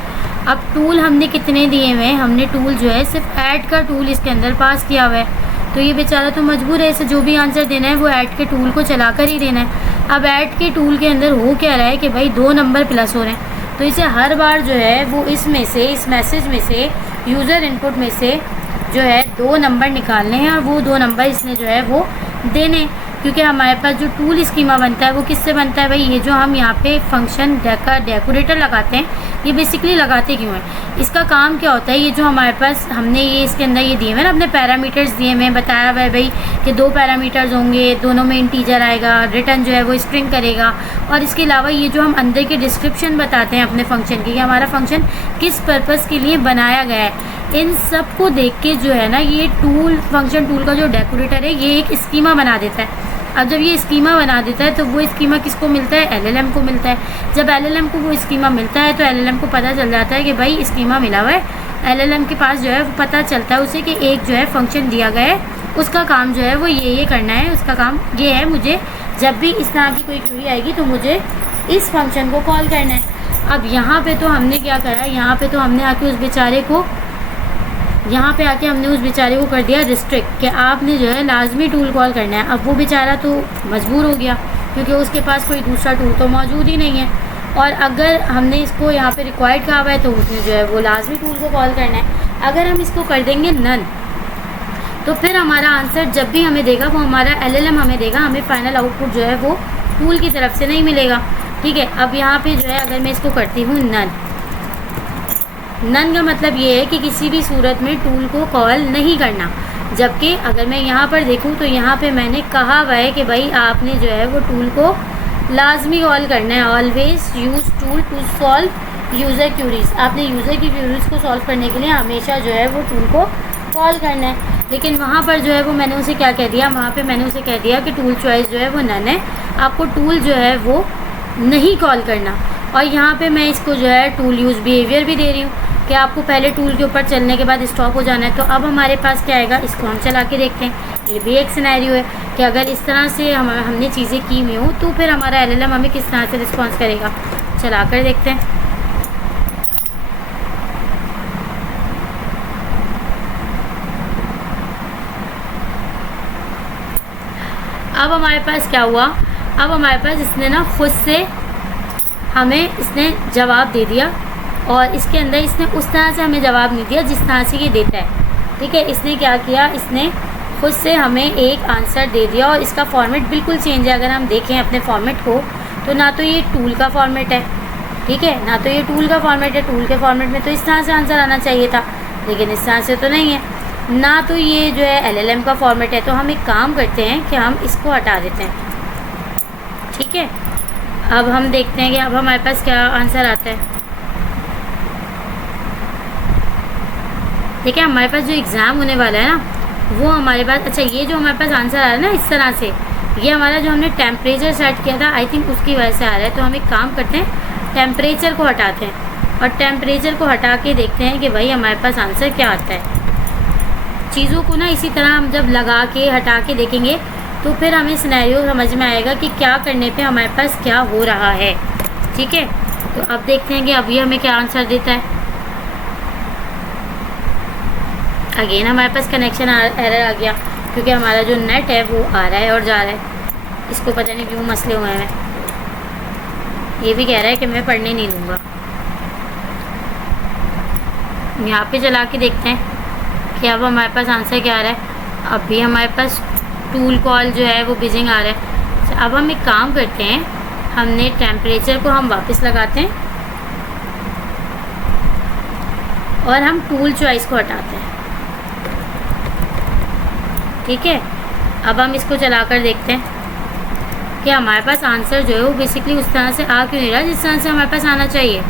अब टूल हमने कितने दिए हुए हैं, हमने टूल जो है सिर्फ ऐड का टूल इसके अंदर पास किया हुआ है। तो ये बेचारा तो मजबूर है, इसे जो भी आंसर देना है वो ऐड के टूल को चला कर ही देना है। अब ऐड के टूल के अंदर हो क्या रहा है कि भाई 2 नंबर प्लस हो रहे हैं, तो इसे हर बार जो है वो इसमें से, इस मैसेज में से, यूज़र इनपुट में से जो है 2 नंबर निकालने हैं और वो 2 नंबर इसने जो है वो देने। क्योंकि हमारे पास जो टूल स्कीमा बनता है वो किससे बनता है भाई, ये जो हम यहाँ पे फंक्शन डेकोरेटर लगाते हैं ये बेसिकली लगाते क्यों हैं, इसका काम क्या होता है। ये जो हमारे पास हमने ये इसके अंदर ये दिए हुए ना अपने पैरामीटर्स दिए हुए हैं, बताया हुआ है भाई कि 2 पैरामीटर्स होंगे, दोनों में इंटीजर आएगा, रिटर्न जो है वो स्ट्रिंग करेगा। और इसके अलावा ये जो हम अंदर के डिस्क्रिप्शन बताते हैं अपने फंक्शन की कि हमारा फंक्शन किस पर्पज़ के लिए बनाया गया है, इन सब को देख के जो है ना ये टूल फंक्शन टूल का जो डेकोरेटर है ये एक स्कीमा बना देता है। अब जब ये स्कीमा बना देता है तो वो स्कीमा किसको मिलता है, एलएलएम को मिलता है। जब एलएलएम को वो स्कीमा मिलता है तो एलएलएम को पता चल जाता है कि भाई स्कीमा मिला हुआ है, एलएलएम के पास जो है वो पता चलता है उसे कि एक जो है फंक्शन दिया गया है, उसका काम जो है वो ये करना है, उसका काम ये है, मुझे जब भी इस तरह की कोई क्वेरी आएगी तो मुझे इस फंक्शन को कॉल करना है। अब यहाँ पे तो हमने क्या करा, यहाँ पे तो हमने आके उस बेचारे को कर दिया रिस्ट्रिक्ट कि आपने जो है लाजमी टूल कॉल करना है। अब वो बेचारा तो मजबूर हो गया क्योंकि उसके पास कोई दूसरा टूल तो मौजूद ही नहीं है, और अगर हमने इसको यहाँ पे रिक्वायर्ड कहा हुआ है तो उसने जो है वो लाजमी टूल को कॉल करना है। अगर हम इसको कर देंगे नन, तो फिर हमारा आंसर जब भी हमें देगा वो हमारा एलएलएम हमें देगा, हमें फाइनल आउटपुट जो है वो टूल की तरफ से नहीं मिलेगा। ठीक है, अब यहाँ पे जो है अगर मैं इसको करती हूँ नन का मतलब ये है कि किसी भी सूरत में टूल को कॉल नहीं करना। जबकि अगर मैं यहाँ पर देखूँ तो यहाँ पे मैंने कहा हुआ है कि भाई आपने जो है वो टूल को लाजमी कॉल करना है, always use tool to solve user queries. आपने यूज़र की क्यूरीज को सॉल्व करने के लिए हमेशा जो है वो टूल को कॉल करना है। लेकिन वहाँ पर जो है वो मैंने उसे क्या कह दिया, वहाँ पे मैंने उसे कह दिया कि टूल चॉइस जो है वो नन है, आपको टूल जो है वो नहीं कॉल करना। और यहाँ पे मैं इसको जो है टूल यूज़ बिहेवियर भी दे रही हूँ कि आपको पहले टूल के ऊपर चलने के बाद स्टॉप हो जाना है। तो अब हमारे पास क्या आएगा, इसको हम चला के देखते हैं। ये भी एक सिनेरियो है कि अगर इस तरह से हमने चीज़ें की हुई हो तो फिर हमारा एलएलएम हमें किस तरह से रिस्पॉन्स करेगा, चला कर देखते हैं। अब हमारे पास क्या हुआ, अब हमारे पास इसने ना खुद से हमें इसने जवाब दे दिया, और इसके अंदर इसने उस तरह से हमें जवाब नहीं दिया जिस तरह से ये देता है। ठीक है, इसने क्या किया, इसने खुद से हमें एक आंसर दे दिया और इसका फॉर्मेट बिल्कुल चेंज है। अगर हम देखें अपने फॉर्मेट को तो ना तो ये टूल का फॉर्मेट है, ठीक है, ना तो ये टूल का फॉर्मेट है। टूल के फॉर्मेट में तो इस तरह से आंसर आना चाहिए था, लेकिन इस तरह से तो नहीं है। ना तो ये जो है एलएलएम का फॉर्मेट है। तो हम एक काम करते हैं कि हम इसको हटा देते हैं। ठीक है, अब हम देखते हैं कि अब हमारे पास क्या आंसर आता है। देखिए हमारे पास जो एग्ज़ाम होने वाला है ना वो हमारे पास, अच्छा ये जो हमारे पास आंसर आ रहा है ना इस तरह से, ये हमारा जो हमने टेम्परेचर सेट किया था आई थिंक उसकी वजह से आ रहा है। तो हम एक काम करते हैं, टेम्परेचर को हटाते हैं और टेम्परेचर को हटा के देखते हैं कि भाई हमारे पास आंसर क्या आता है। चीज़ों को ना इसी तरह हम जब लगा के हटा के देखेंगे तो फिर हमें सिनेरियो समझ में आएगा कि क्या करने पे हमारे पास क्या हो रहा है। ठीक है, तो अब देखते हैं कि अभी हमें क्या आंसर देता है। अगेन हमारे पास कनेक्शन एरर आ गया क्योंकि हमारा जो नेट है वो आ रहा है और जा रहा है। इसको पता नहीं क्यों मसले हुए हैं। ये भी कह रहा है कि मैं पढ़ने नहीं दूँगा। यहाँ पे चला के देखते हैं कि अब हमारे पास आंसर क्या आ रहा है। अब भी हमारे पास टूल कॉल जो है वो बिजिंग आ रहा है। अब हम एक काम करते हैं, हमने टेम्परेचर को हम वापस लगाते हैं और हम टूल चॉइस को हटाते हैं। ठीक है, अब हम इसको चलाकर देखते हैं कि हमारे पास आंसर जो है वो बेसिकली उस तरह से आ क्यों नहीं रहा जिस तरह से हमारे पास आना चाहिए।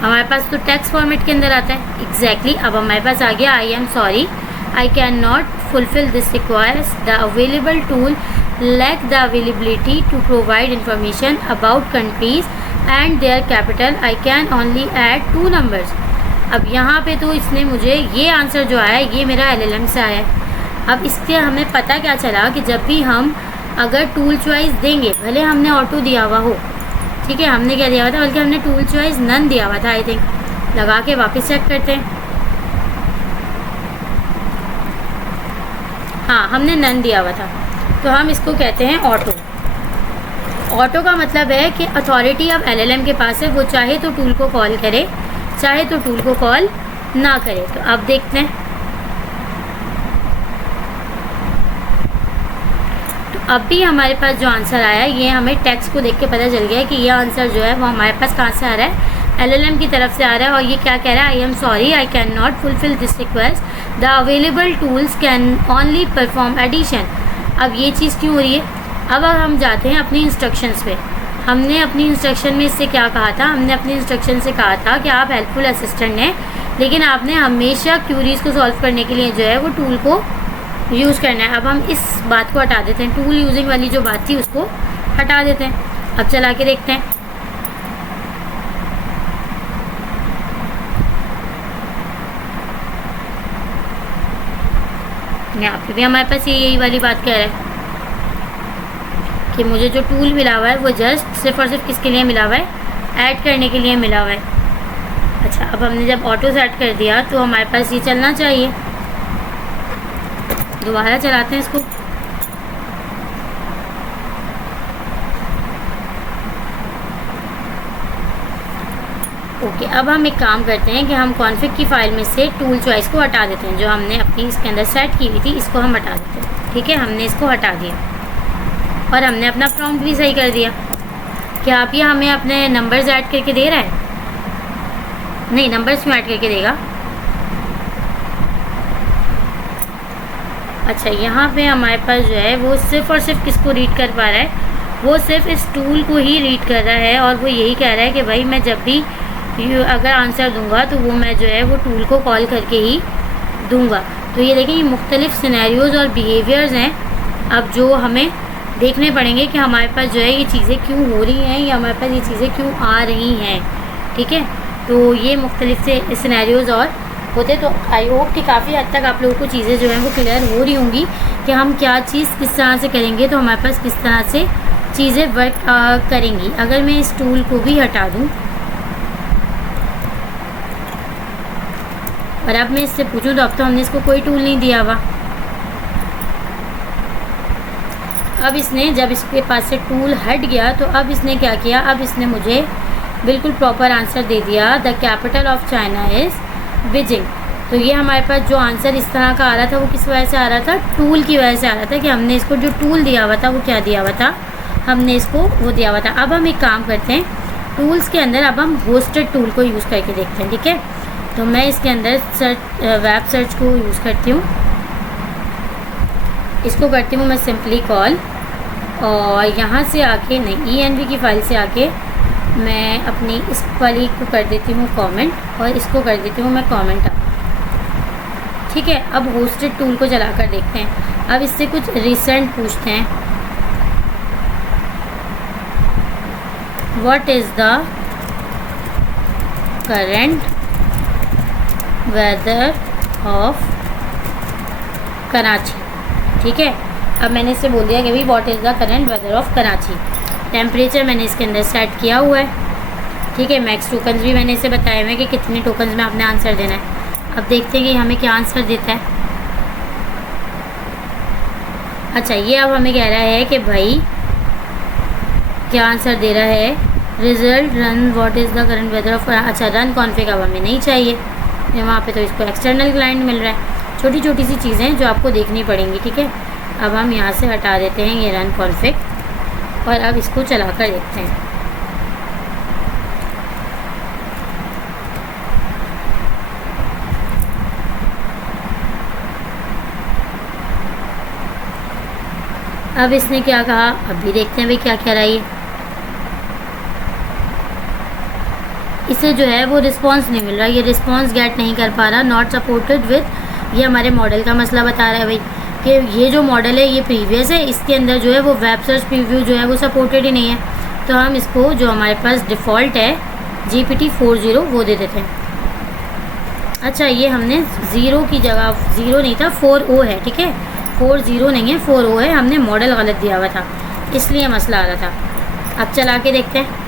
हमारे पास तो टेक्स्ट फॉर्मेट के अंदर आता है एग्जैक्टली। अब हमारे पास आ गया आई am sorry I can not fulfill this requires the available tool lack the availability to provide information about countries and their capital. I can only add 2 numbers. अब यहाँ पे तो इसने मुझे ये आंसर जो आया है ये मेरा एलएलएम से आया है। अब इसके हमें पता क्या चला कि जब भी हम अगर टूल चॉइस देंगे, भले हमने ऑटो दिया हुआ हो, ठीक है, हमने क्या दिया हुआ था, बल्कि हमने टूल चॉइस नन दिया हुआ था आई थिंक। लगा के वापस चेक करते हैं। हाँ, हमने नन दिया हुआ था, तो हम इसको कहते हैं ऑटो। ऑटो का मतलब है कि अथॉरिटी अब एलएलएम के पास है, वो चाहे तो टूल को कॉल करे, चाहे तो टूल को कॉल ना करे। तो अब देखते हैं, तो अब भी हमारे पास जो आंसर आया ये हमें टेक्स्ट को देख के पता चल गया कि ये आंसर जो है वो हमारे पास कहाँ से आ रहा है, LLM की तरफ से आ रहा है। और ये क्या कह रहा है, I am sorry I can not fulfil this request, the available tools can only perform addition. अब ये चीज़ क्यों हो रही है, अब हम जाते हैं अपनी इंस्ट्रक्शंस पे। हमने अपनी इंस्ट्रक्शन में इससे क्या कहा था, हमने अपनी इंस्ट्रक्शन से कहा था कि आप हेल्पफुल असिस्टेंट हैं, लेकिन आपने हमेशा क्यूरीज़ को सॉल्व करने के लिए जो है वो टूल को यूज़ करना है। अब हम इस बात को हटा देते हैं, टूल यूजिंग वाली जो बात थी उसको हटा देते हैं। अब चला के देखते हैं। यहाँ पे भी हमारे पास यही वाली बात कह रहा है कि मुझे जो टूल मिला हुआ है वो जस्ट सिर्फ और सिर्फ किसके लिए मिला हुआ है, ऐड करने के लिए मिला हुआ है। अच्छा, अब हमने जब ऑटो सेट कर दिया तो हमारे पास ये चलना चाहिए। दोबारा चलाते हैं इसको। ओके, अब हम एक काम करते हैं कि हम कॉन्फ़िग की फ़ाइल में से टूल चॉइस को हटा देते हैं, जो हमने अपनी इसके अंदर सेट की हुई थी, इसको हम हटा देते हैं। ठीक है, हमने इसको हटा दिया और हमने अपना प्रॉम्प्ट भी सही कर दिया। क्या आप ये हमें अपने नंबर्स ऐड करके दे रहा है? नहीं, नंबर्स क्यों ऐड करके देगा? अच्छा, यहाँ पे हमारे पास जो है वो सिर्फ़ और सिर्फ किसको रीड कर पा रहा है, वो सिर्फ इस टूल को ही रीड कर रहा है। और वो यही कह रहा है कि भाई मैं जब भी अगर आंसर दूंगा तो वो मैं जो है वो टूल को कॉल करके ही दूंगा। तो ये देखें, ये मुख्तलिफ़ सिनेरियोज़ और बिहेवियर्स हैं अब जो हमें देखने पड़ेंगे कि हमारे पास जो है ये चीज़ें क्यों हो रही हैं या हमारे पास ये चीज़ें क्यों आ रही हैं। ठीक है, तो ये मुख्तलिफ़ से सिनेरियोज़ और होते, तो आई होप कि काफ़ी हद तक आप लोगों को चीज़ें जो हैं वो क्लियर हो रही होंगी कि हम क्या चीज़ किस तरह से करेंगे तो हमारे पास किस तरह से चीज़ें वर्क करेंगी। अगर मैं इस टूल को भी हटा दूँ और अब मैं इससे पूछूं तो अब तो हमने इसको कोई टूल नहीं दिया हुआ। अब इसने जब इसके पास से टूल हट गया तो अब इसने क्या किया, अब इसने मुझे बिल्कुल प्रॉपर आंसर दे दिया, the capital of China is Beijing. तो ये हमारे पास जो आंसर इस तरह का आ रहा था वो किस वजह से आ रहा था, टूल की वजह से आ रहा था कि हमने इसको जो टूल दिया हुआ था वो क्या दिया हुआ था, हमने इसको वो दिया हुआ था। अब हम एक काम करते हैं, टूल्स के अंदर अब हम होस्टेड टूल को यूज़ करके देखते हैं। ठीक है, तो मैं इसके अंदर वेब सर्च को यूज़ करती हूँ, इसको करती हूँ मैं सिंपली कॉल, और यहाँ से आके नहीं ENV की फ़ाइल से आके मैं अपनी इस वाली को कर देती हूँ कमेंट, और इसको कर देती हूँ मैं कमेंट अप। ठीक है, अब होस्टेड टूल को चला कर देखते हैं। अब इससे कुछ रिसेंट पूछते हैं, what is the current weather of Karachi. ठीक है, अब मैंने इससे बोल दिया कि भाई what is the current weather of Karachi. Temperature मैंने इसके अंदर सेट किया हुआ है। ठीक है, मैक्स टोकन्स भी मैंने इसे बताए हुए हैं कि कितने टोकन्स में आपने आंसर देना है। अब देखते हैं कि हमें क्या आंसर देता है। अच्छा, ये अब हमें कह रहा है कि भाई क्या आंसर दे रहा है, result run what is the current weather of. अच्छा, रन कॉन्फ़िग अब हमें नहीं चाहिए, वहाँ पे तो इसको एक्सटर्नल क्लाइंट मिल रहा है। छोटी छोटी सी चीज़ें जो आपको देखनी पड़ेंगी। ठीक है, अब हम यहाँ से हटा देते हैं ये रन कॉन्फ़िग और अब इसको चला कर देखते हैं। अब इसने क्या कहा, अब भी देखते हैं भाई क्या कह रहा है ये। इसे जो है वो रिस्पांस नहीं मिल रहा, ये रिस्पांस गेट नहीं कर पा रहा, नॉट सपोर्टेड विथ। ये हमारे मॉडल का मसला बता रहा है भाई कि ये जो मॉडल है ये प्रीवियस है, इसके अंदर जो है वो वेब सर्च प्रीव्यू जो है वो सपोर्टेड ही नहीं है। तो हम इसको जो हमारे पास डिफ़ॉल्ट है GPT-40 वो दे देते हैं। अच्छा, ये हमने 0 की जगह 0 नहीं था 4O है। ठीक है, 40 नहीं है 4O है, हमने मॉडल गलत दिया हुआ था इसलिए मसला आ रहा था। अब चला के देखते हैं।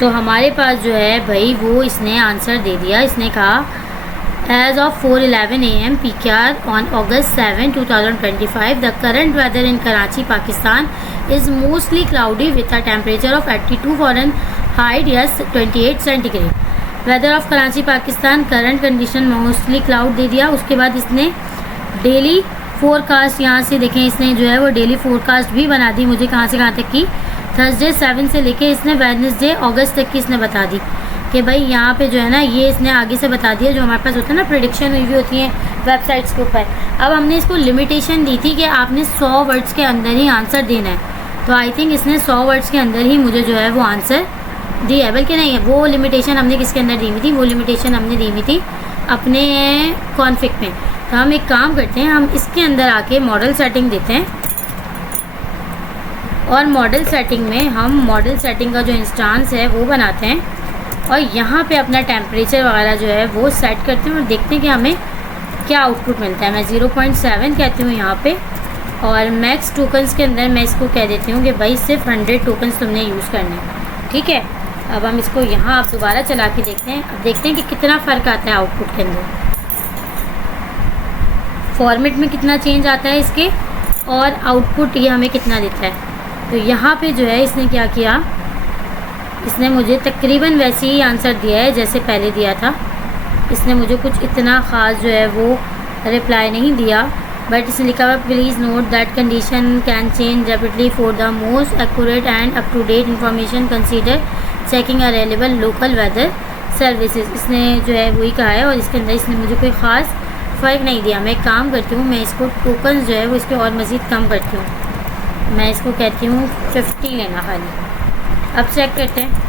तो हमारे पास जो है भाई वो इसने आंसर दे दिया। इसने कहा as of 4:11 AM PQR on August 7, 2025 the current weather in Karachi Pakistan is mostly cloudy with a temperature of 82 Fahrenheit yes 28 centigrade. Weather of Karachi Pakistan current condition mostly cloud दे दिया। उसके बाद इसने डेली फोरकास्ट, यहाँ से देखें इसने जो है वो डेली फोरकास्ट भी बना दी मुझे, कहाँ से कहाँ तक की, थर्सडे 7 से लेके इसने वेडनेसडे अगस्त तक की इसने बता दी कि भाई यहाँ पे जो है ना ये इसने आगे से बता दिया। जो हमारे पास होता है ना प्रेडिक्शन हुई भी होती हैं वेबसाइट्स के ऊपर। अब हमने इसको लिमिटेशन दी थी कि आपने 100 वर्ड्स के अंदर ही आंसर देना है, तो आई थिंक इसने 100 वर्ड्स के अंदर ही मुझे जो है वो आंसर दिया है। बल्कि नहीं है, वो लिमिटेशन हमने किसके अंदर दी हुई थी, वो लिमिटेशन हमने दी हुई थी अपने कॉन्फिग में। तो हम एक काम करते हैं, हम इसके अंदर आके मॉडल सेटिंग देते हैं और मॉडल सेटिंग में हम मॉडल सेटिंग का जो इंस्टांस है वो बनाते हैं और यहाँ पे अपना टेम्परेचर वगैरह जो है वो सेट करते हैं और देखते हैं कि हमें क्या आउटपुट मिलता है। मैं 0.7 कहती हूँ यहाँ पे और मैक्स टोकन्स के अंदर मैं इसको कह देती हूँ कि भाई सिर्फ 100 टोकन्स तुमने यूज़ करने हैं, ठीक है। अब हम इसको यहाँ आप दोबारा चला के देखते हैं। अब देखते हैं कि कितना फ़र्क आता है आउटपुट के अंदर, फॉर्मेट में कितना चेंज आता है इसके और आउटपुट ये हमें कितना देता है। तो यहाँ पे जो है इसने क्या किया, इसने मुझे तकरीबन वैसे ही आंसर दिया है जैसे पहले दिया था। इसने मुझे कुछ इतना ख़ास जो है वो रिप्लाई नहीं दिया, बट इसने लिखा हुआ please note that condition can change rapidly for the most accurate and up to date information consider checking available local weather services. इसने जो है वही कहा है और इसके अंदर इसने मुझे कोई ख़ास फ़र्क नहीं दिया। मैं एक काम करती हूँ, मैं इसको टोकन्स जो है वो इसके और मज़ीद कम करती हूँ। मैं इसको कहती हूँ 50 लेना खाली। अब चेक करते हैं।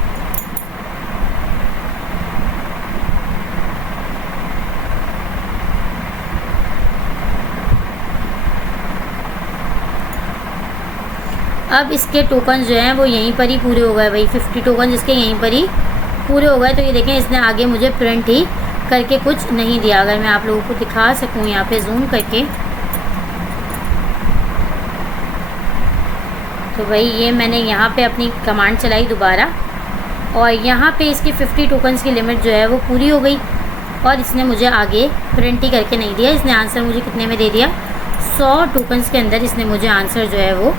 अब इसके टोकन जो हैं वो यहीं पर ही पूरे हो गए भाई, 50 टोकन इसके यहीं पर ही पूरे हो गए। तो ये देखें इसने आगे मुझे प्रिंट ही करके कुछ नहीं दिया। अगर मैं आप लोगों को दिखा सकूं यहाँ पे जूम करके, तो भाई ये मैंने यहाँ पे अपनी कमांड चलाई दोबारा और यहाँ पे इसकी 50 टोकन्स की लिमिट जो है वो पूरी हो गई और इसने मुझे आगे प्रिंट ही करके नहीं दिया। इसने आंसर मुझे कितने में दे दिया, 100 टोकन्स के अंदर इसने मुझे आंसर जो है वो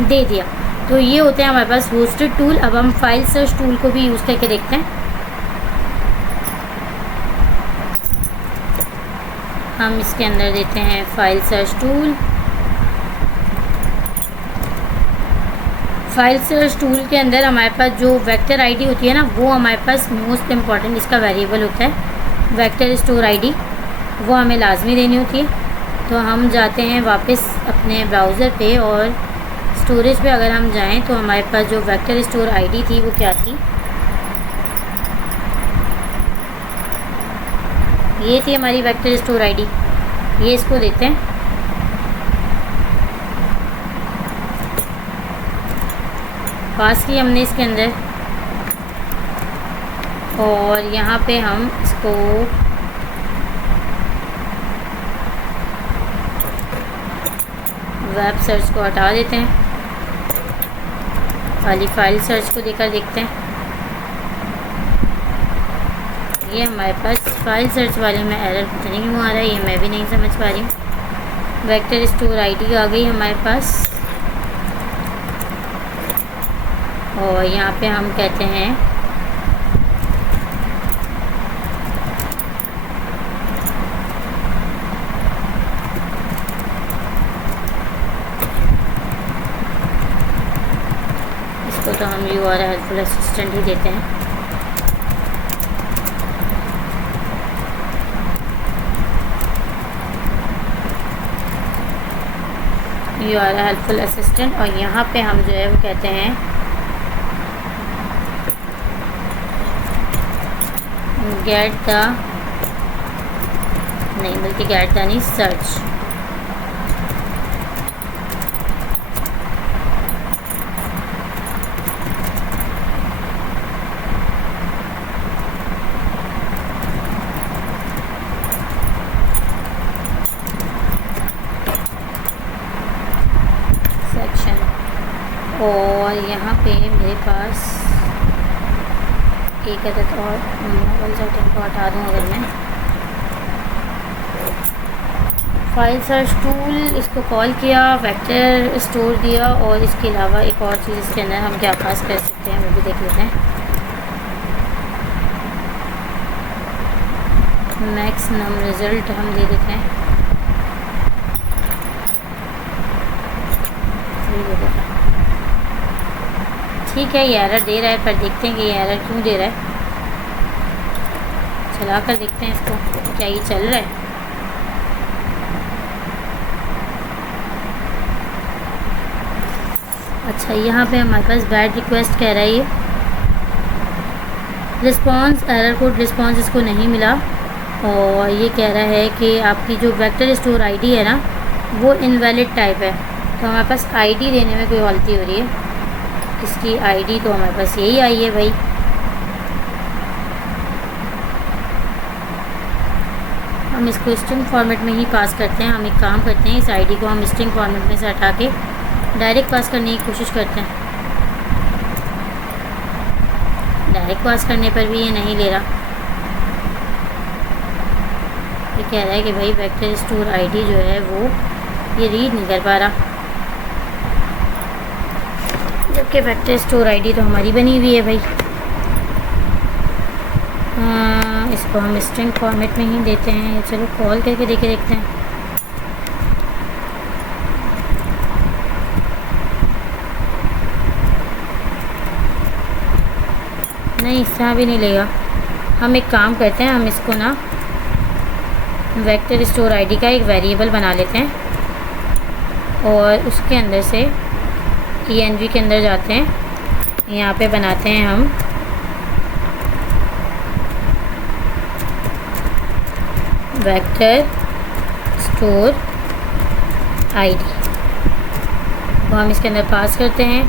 दे दिया। तो ये होते हैं हमारे पास होस्टेड टूल। अब हम फाइल सर्च टूल को भी यूज़ करके देखते हैं। हम इसके अंदर देते हैं file search tool. File search tool के अंदर हमारे पास जो वेक्टर आईडी होती है ना, वो हमारे पास मोस्ट इम्पॉर्टेंट इसका वेरिएबल होता है। वेक्टर स्टोर आईडी वो हमें लाजमी देनी होती है। तो हम जाते हैं वापस अपने ब्राउज़र पे और स्टोरेज पे अगर हम जाएं तो हमारे पास जो वेक्टर स्टोर आईडी थी वो क्या थी, ये थी हमारी वेक्टर स्टोर आईडी। ये इसको देते हैं, पास की हमने इसके अंदर और यहाँ पे हम इसको वेब सर्च को हटा देते हैं, खाली फाइल सर्च को देकर देखते हैं। ये हमारे पास फाइल सर्च वाले में एरर पता नहीं क्यों आ रहा है, ये मैं भी नहीं समझ पा रही हूँ। वेक्टर स्टोर आईडी आ गई हमारे पास और यहाँ पे हम कहते हैं इसको तो हम URL हेल्पफुल असिस्टेंट ही देते हैं। URL हेल्पफुल असिस्टेंट और यहाँ पे हम जो है वो कहते हैं गेट द, नहीं बल्कि गेट द नहीं, सर्च। सेक्शन और यहाँ पे मेरे पास एक अदद और मॉडल सेटिंग को हटा दूँ। अगर मैं फाइल सर्च टूल इसको कॉल किया, वेक्टर स्टोर दिया और इसके अलावा एक और चीज़ इसके अंदर हम क्या पास कर सकते हैं वो भी देख लेते हैं। मैक्स नम रिज़ल्ट हम दे देते हैं, ठीक है। ये एरर दे रहा है, पर देखते हैं कि ये एरर क्यों दे रहा है। चला कर देखते हैं इसको, क्या ये चल रहा है। अच्छा, यहाँ पे हमारे पास बैड रिक्वेस्ट कह रहा है ये रिस्पॉन्स, एरर कोड रिस्पॉन्स इसको नहीं मिला, और ये कह रहा है कि आपकी जो वेक्टर स्टोर आईडी है ना वो इनवैलिड टाइप है। तो हमारे पास आईडी देने में कोई गलती हो रही है। इसकी आईडी तो हमारे पास यही आई है भाई। हम इसको स्ट्रिंग फॉर्मेट में ही पास करते हैं। हम एक काम करते हैं, इस आईडी को हम स्ट्रिंग फॉर्मेट में से हटा के डायरेक्ट पास करने की कोशिश करते हैं। डायरेक्ट पास करने पर भी ये नहीं ले रहा। ये कह रहा है कि भाई वेक्टर स्टोर आईडी जो है वो ये रीड नहीं कर पा रहा, जबकि वेक्टर स्टोर आईडी तो हमारी बनी हुई है भाई। इसको हम स्ट्रिंग फॉर्मेट में ही देते हैं। चलो कॉल करके देखते हैं। नहीं, इस तरह भी नहीं लेगा। हम एक काम करते हैं, हम इसको ना वेक्टर स्टोर आईडी का एक वेरिएबल बना लेते हैं, और उसके अंदर से env के अंदर जाते हैं। यहाँ पे बनाते हैं हम वेक्टर स्टोर आईडी, तो हम इसके अंदर पास करते हैं।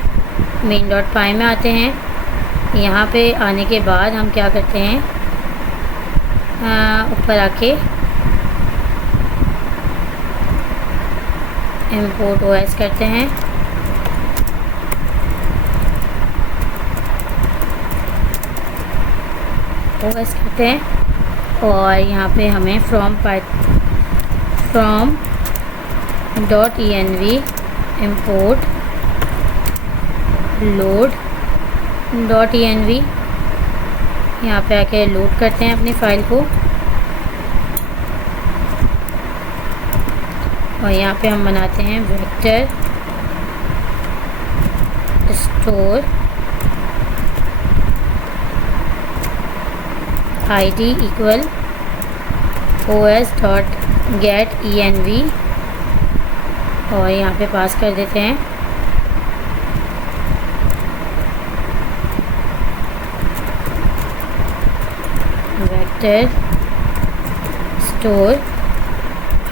main.py में आते हैं। यहाँ पे आने के बाद हम क्या करते हैं, ऊपर आके import OS करते हैं। OS करते हैं, और यहाँ पे हमें from .env import load.env, यहाँ पे आके लोड करते हैं अपनी फ़ाइल को, और यहाँ पे हम बनाते हैं vector store ID equal os.getEnv, और यहाँ पे पास कर देते हैं वेक्टर स्टोर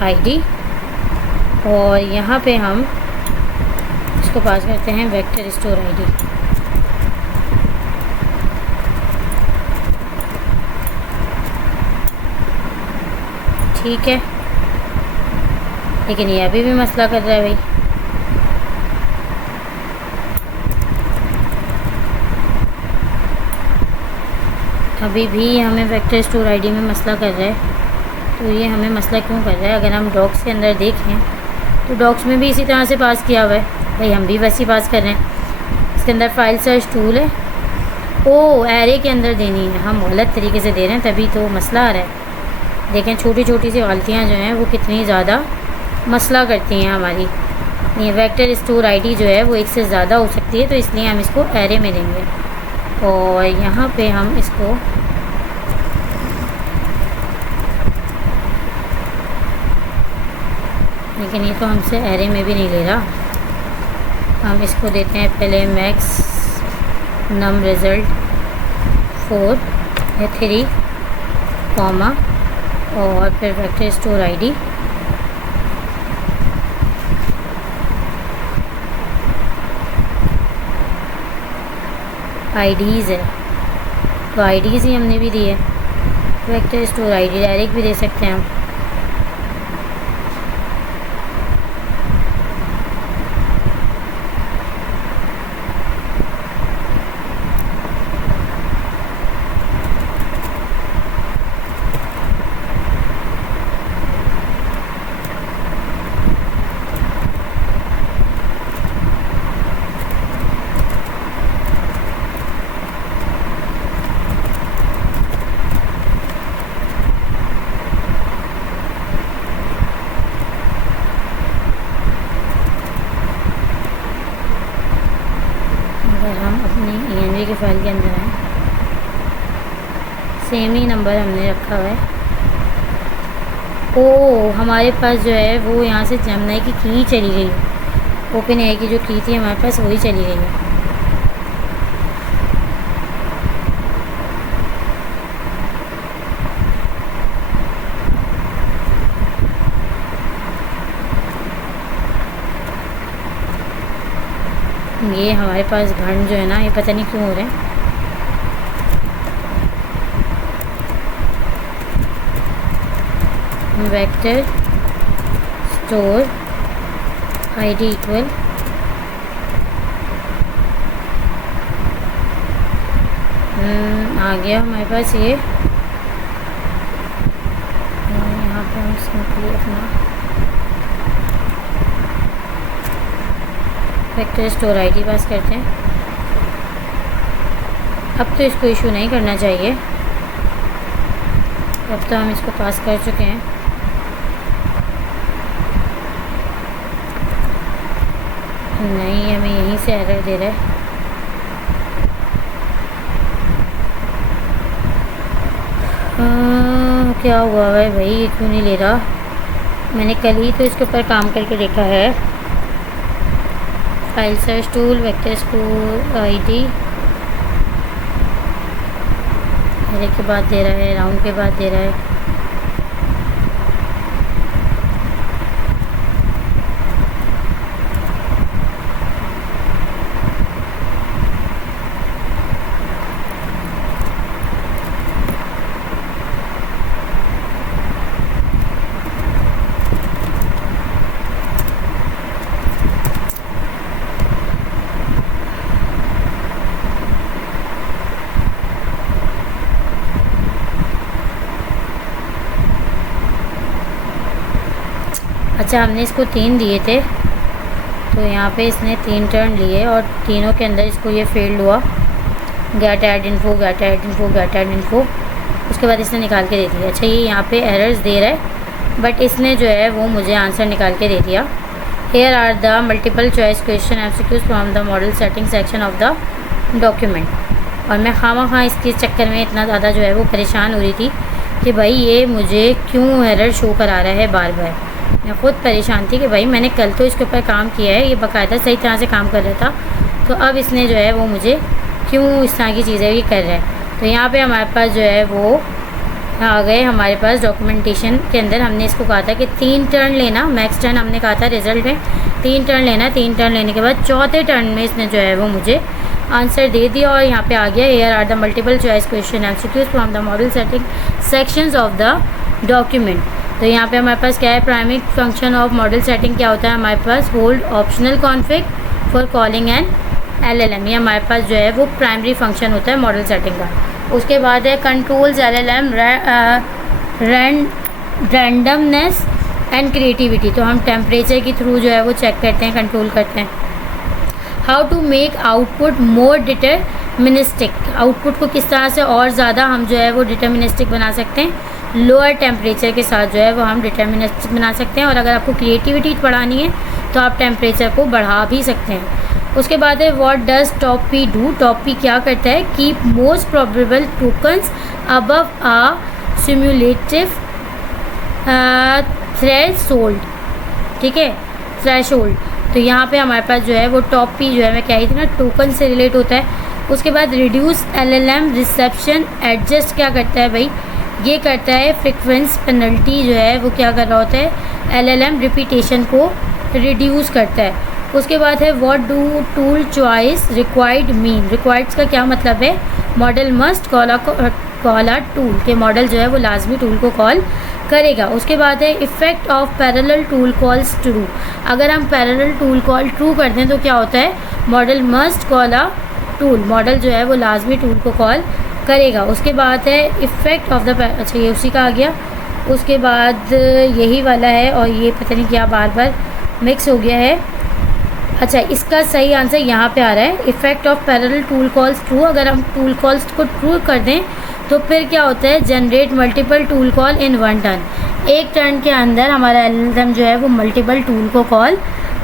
आईडी, और यहाँ पे हम इसको पास करते हैं वेक्टर स्टोर आईडी। ठीक है, लेकिन ये अभी भी मसला कर रहा है भाई। अभी भी हमें वेक्टर स्टोर आईडी में मसला कर रहा है। तो ये हमें मसला क्यों कर रहा है? अगर हम डॉक्स के अंदर देखें तो डॉक्स में भी इसी तरह से पास किया हुआ है भाई, हम भी वैसे ही पास कर रहे हैं। इसके अंदर फाइल सर्च टूल है, ओ एरे के अंदर देनी है, हम गलत तरीके से दे रहे हैं, तभी तो मसला आ रहा है। देखें छोटी छोटी सी गलतियाँ जो हैं वो कितनी ज़्यादा मसला करती हैं हमारी। ये वेक्टर स्टोर आईडी जो है वो एक से ज़्यादा हो सकती है, तो इसलिए हम इसको एरे में देंगे, और यहाँ पे हम इसको लेकिन ये तो हमसे एरे में भी नहीं ले रहा। हम इसको देते हैं पहले मैक्स नम रिज़ल्ट 4 या 3 कॉमा, और फिर वेक्टर स्टोर आईडी, आईडीज़ है तो आईडीज़ ही हमने भी दी है। वेक्टर स्टोर आईडी डायरेक्ट भी दे सकते हैं हम। फाइल के अंदर आए, सेम ही नंबर हमने रखा हुआ है। ओ हमारे पास जो है वो यहाँ से जेमिनी की की चली गई, ओपन एआई की जो की थी हमारे पास वही चली गई है। ये हमारे पास भंड जो है ना, ये पता नहीं क्यों हो रहे हैं। वेक्टर स्टोर आईडी इक्वल आ गया हमारे पास ये। यहाँ पे हम सिंपली अपना वेक्टर स्टोर आईडी पास करते हैं। अब तो इसको इशू नहीं करना चाहिए, अब तो हम इसको पास कर चुके हैं। नहीं, हमें यहीं से एरर दे रहा है। क्या हुआ है भाई, ये क्यों नहीं ले रहा? मैंने कल ही तो इसके ऊपर काम करके देखा है। File search tool, vector store ID, मेरे के बाद दे रहा है, राउंड के बाद दे रहा है। अच्छा, हमने इसको 3 दिए थे, तो यहाँ पे इसने 3 टर्न लिए और तीनों के अंदर इसको ये फेल्ड हुआ। Get add info, get add info, get add info, उसके बाद इसने निकाल के दे दिया। अच्छा, ये यहाँ पे एरर्स दे रहा है, बट इसने जो है वो मुझे आंसर निकाल के दे दिया। Here are the multiple choice question MCQs from the model setting section of the document. और मैं खामा इसके चक्कर में इतना ज़्यादा जो है वो परेशान हो रही थी कि भाई ये मुझे क्यों एरर शो करा रहा है बार बार। मैं ख़ुद परेशान थी कि भाई मैंने कल तो इसके ऊपर काम किया है, ये बाकायदा सही तरह से काम कर रहा था, तो अब इसने जो है वो मुझे क्यों इस तरह की चीज़ें ये कर रहा है। तो यहाँ पे हमारे पास जो है वो आ गए हमारे पास डॉक्यूमेंटेशन के अंदर। हमने इसको कहा था कि 3 टर्न लेना, मैक्स टर्न हमने कहा था रिजल्ट में 3 टर्न लेना। 3 टर्न लेने के बाद चौथे टर्न में इसने जो है वो मुझे आंसर दे दिया और यहाँ पे आ गया here are the multiple choice question MCQs from the model setting sections of the document. तो यहाँ पे हमारे पास क्या है, primary function of model setting क्या होता है हमारे पास, hold optional config for calling an LLM। ये हमारे पास जो है वो प्राइमरी फंक्शन होता है मॉडल सेटिंग का। उसके बाद है controls LLM randomness and creativity. तो हम टेम्परेचर के थ्रू जो है वो चेक करते हैं, कंट्रोल करते हैं। How to make output more deterministic, output को किस तरह से और ज़्यादा हम जो है वो डिटरमिनिस्टिक बना सकते हैं। लोअर टेम्परेचर के साथ जो है वो हम डिटरमिनिस्टिक बना सकते हैं। और अगर आपको क्रिएटिविटी बढ़ानी है तो आप टेम्परेचर को बढ़ा भी सकते हैं। उसके बाद है what does top P do. Top P क्या करता है, keep most probable tokens above a simulative threshold. ठीक है, थ्रेशोल्ड। तो यहाँ पे हमारे पास जो है वो टॉप पी जो है मैं कह रही थी ना, टोकन से रिलेट होता है। उसके बाद रिड्यूस LLM रिसेप्शन एडजस्ट क्या करता है भाई, ये करता है फ्रीक्वेंस पेनल्टी जो है वो क्या कर रहा होता है, LLM रिपीटेशन को रिड्यूस करता है। उसके बाद है what do tool choice required mean. Requireds का क्या मतलब है, model must call a tool, के मॉडल जो है वो लाजमी टूल को कॉल करेगा। उसके बाद है effect of parallel tool calls true. अगर हम पैरेलल टूल कॉल ट्रू कर दें तो क्या होता है, model must call a tool, model जो है वो लाजमी टूल को कॉल करेगा। उसके बाद है इफ़ेक्ट ऑफ द, अच्छा ये उसी का आ गया। उसके बाद यही वाला है और ये पता नहीं क्या बार बार मिक्स हो गया है। अच्छा, इसका सही आंसर यहाँ पे आ रहा है, effect of parallel tool calls true. अगर हम टूल कॉल्स को ट्रू कर दें तो फिर क्या होता है, generate multiple tool call in one turn. एक टर्न के अंदर हमारा एल्गोरिथम जो है वो मल्टीपल टूल को कॉल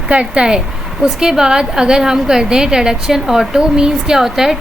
करता है। उसके बाद अगर हम कर दें ट्रेडक्शन ऑटो, मीन्स क्या होता है,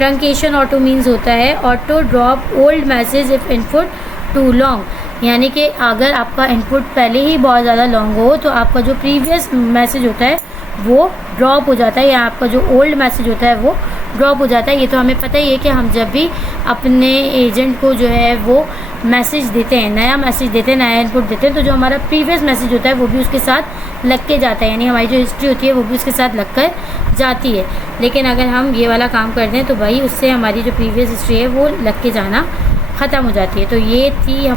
ट्रंकेशन ऑटो मीन्स होता है auto drop old message if input too long, यानी कि अगर आपका इनपुट पहले ही बहुत ज़्यादा लॉन्ग हो तो आपका जो प्रीवियस मैसेज होता है वो ड्रॉप हो जाता है, या आपका जो ओल्ड मैसेज होता है वो ड्रॉप हो जाता है। ये तो हमें पता ही है कि हम जब भी अपने एजेंट को जो है वो मैसेज देते हैं, नया मैसेज देते हैं, नया इनपुट देते हैं, तो जो हमारा प्रीवियस मैसेज होता है वो भी उसके साथ लग के जाता है, यानी हमारी जो हिस्ट्री होती है वो भी उसके साथ लग कर जाती है। लेकिन अगर हम ये वाला काम कर दें तो भाई उससे हमारी जो प्रीवियस हिस्ट्री है वो लग के जाना ख़त्म हो जाती है। तो ये थी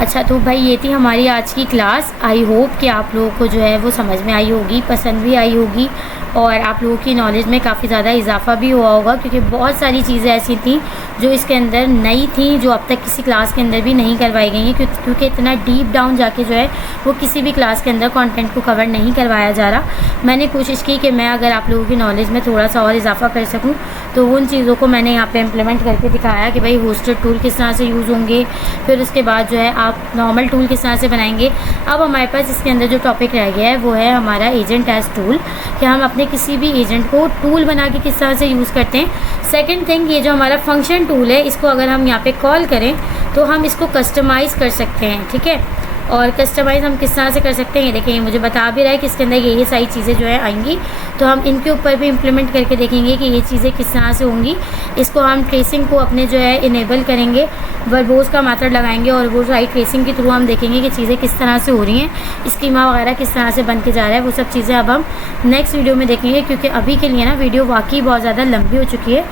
अच्छा, तो भाई ये थी हमारी आज की क्लास। आई होप कि आप लोगों को जो है वो समझ में आई होगी, पसंद भी आई होगी और आप लोगों की नॉलेज में काफ़ी ज़्यादा इजाफा भी हुआ होगा, क्योंकि बहुत सारी चीज़ें ऐसी थी जो इसके अंदर नई थी, जो अब तक किसी क्लास के अंदर भी नहीं करवाई गई हैं, क्योंकि इतना डीप डाउन जाके जो है वो किसी भी क्लास के अंदर कंटेंट को कवर नहीं करवाया जा रहा। मैंने कोशिश की कि मैं अगर आप लोगों की नॉलेज में थोड़ा सा और इजाफा कर सकूँ, तो उन चीज़ों को मैंने यहाँ पे इम्प्लीमेंट करके दिखाया कि भाई होस्टेड टूल किस तरह से यूज़ होंगे, फिर उसके बाद जो है आप नॉर्मल टूल किस तरह से बनाएंगे। अब हमारे पास इसके अंदर जो टॉपिक रह गया है वो है हमारा एजेंट एज टूल, कि हम अपने किसी भी एजेंट को टूल बना के किस तरह से यूज़ करते हैं। सेकंड थिंग, ये जो हमारा फंक्शन टूल है इसको अगर हम यहाँ पे कॉल करें तो हम इसको कस्टमाइज़ कर सकते हैं, ठीक है। और कस्टमाइज़ हम किस तरह से कर सकते हैं ये देखें, मुझे बता भी रहा है कि इसके अंदर ये सारी चीज़ें जो है आएंगी, तो हम इनके ऊपर भी इम्प्लीमेंट करके देखेंगे कि ये चीज़ें किस तरह से होंगी। इसको हम ट्रेसिंग को अपने जो है इनेबल करेंगे, वर्बोस का मेथड लगाएंगे और वो सारी ट्रेसिंग के थ्रू हम देखेंगे कि चीज़ें किस तरह से हो रही हैं, स्कीमा वगैरह किस तरह से बन के जा रहा है। वो सब चीज़ें अब हम नेक्स्ट वीडियो में देखेंगे, क्योंकि अभी के लिए ना वीडियो वाकई बहुत ज़्यादा लंबी हो चुकी है,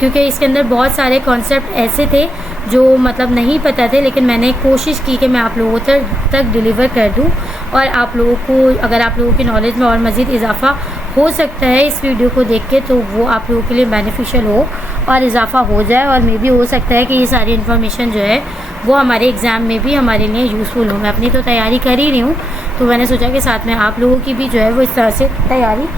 क्योंकि इसके अंदर बहुत सारे कॉन्सेप्ट ऐसे थे जो मतलब नहीं पता थे, लेकिन मैंने कोशिश की कि मैं आप लोगों तक डिलीवर कर दूं। और आप लोगों को, अगर आप लोगों की नॉलेज में और मज़ीद इजाफा हो सकता है इस वीडियो को देख के, तो वो आप लोगों के लिए बेनिफिशियल हो और इजाफा हो जाए, और मे भी हो सकता है कि ये सारी इन्फॉर्मेशन जो है वो हमारे एग्ज़ाम में भी हमारे लिए यूज़फुल हो। मैं अपनी तो तैयारी कर ही रही हूँ, तो मैंने सोचा कि साथ में आप लोगों की भी जो है वो इस तरह से तैयारी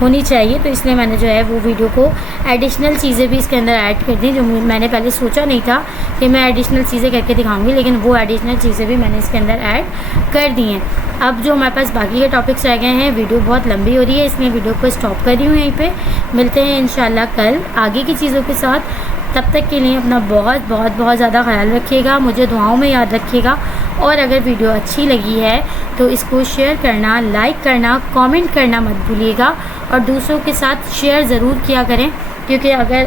होनी चाहिए, तो इसलिए मैंने जो है वो वीडियो को एडिशनल चीज़ें भी इसके अंदर ऐड कर दी, जो मैंने पहले सोचा नहीं था कि मैं एडिशनल चीज़ें करके दिखाऊंगी, लेकिन वो एडिशनल चीज़ें भी मैंने इसके अंदर ऐड कर दी हैं। अब जो हमारे पास बाकी के टॉपिक्स रह गए हैं, वीडियो बहुत लंबी हो रही है, इसलिए वीडियो को स्टॉप कर रही हूँ यहीं पे। मिलते हैं इंशाल्लाह कल आगे की चीज़ों के साथ। तब तक के लिए अपना बहुत बहुत बहुत ज़्यादा ख्याल रखिएगा, मुझे दुआओं में याद रखिएगा, और अगर वीडियो अच्छी लगी है तो इसको शेयर करना, लाइक करना, कमेंट करना मत भूलिएगा, और दूसरों के साथ शेयर ज़रूर किया करें, क्योंकि अगर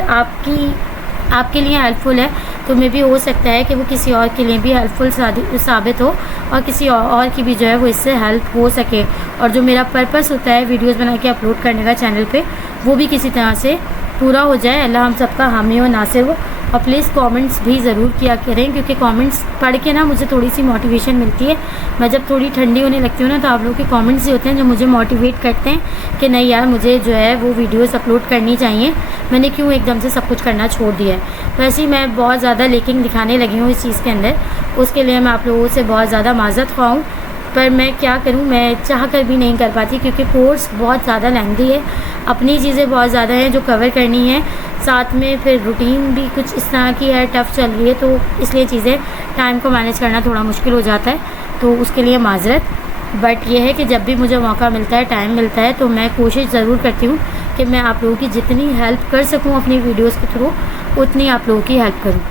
आपके लिए हेल्पफुल है तो मे भी हो सकता है कि वो किसी और के लिए भी हेल्पफुल साबित हो, और किसी और की भी जो है वो इससे हेल्प हो सके, और जो मेरा पर्पस होता है वीडियोस बना के अपलोड करने का चैनल पे, वो भी किसी तरह से पूरा हो जाए। अल्लाह हम सबका हामी और नासिर हो। और प्लीज़ कमेंट्स भी ज़रूर किया करें, क्योंकि कमेंट्स पढ़ के ना मुझे थोड़ी सी मोटिवेशन मिलती है। मैं जब थोड़ी ठंडी होने लगती हूँ ना, तो आप लोगों के कमेंट्स ही होते हैं जो मुझे मोटिवेट करते हैं कि नहीं यार, मुझे जो है वो वीडियोस अपलोड करनी चाहिए, मैंने क्यों एकदम से सब कुछ करना छोड़ दिया है। वैसे ही मैं बहुत ज़्यादा लेकिन दिखाने लगी हूँ इस चीज़ के अंदर, उसके लिए मैं आप लोगों से बहुत ज़्यादा माज़रत ख्वाह हूँ, पर मैं क्या करूँ, मैं चाह कर भी नहीं कर पाती, क्योंकि कोर्स बहुत ज़्यादा लेंथी है, अपनी चीज़ें बहुत ज़्यादा हैं जो कवर करनी है, साथ में फिर रूटीन भी कुछ इस तरह की है, टफ़ चल रही है, तो इसलिए चीज़ें टाइम को मैनेज करना थोड़ा मुश्किल हो जाता है, तो उसके लिए माज़रत। बट ये है कि जब भी मुझे मौका मिलता है, टाइम मिलता है, तो मैं कोशिश ज़रूर करती हूँ कि मैं आप लोगों की जितनी हेल्प कर सकूँ अपनी वीडियोज़ के थ्रू, उतनी आप लोगों की हेल्प करूँ।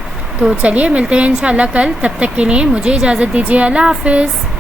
तो चलिए मिलते हैं इंशाल्लाह कल, तब तक के लिए मुझे इजाज़त दीजिए। अल्लाह हाफ़िज़।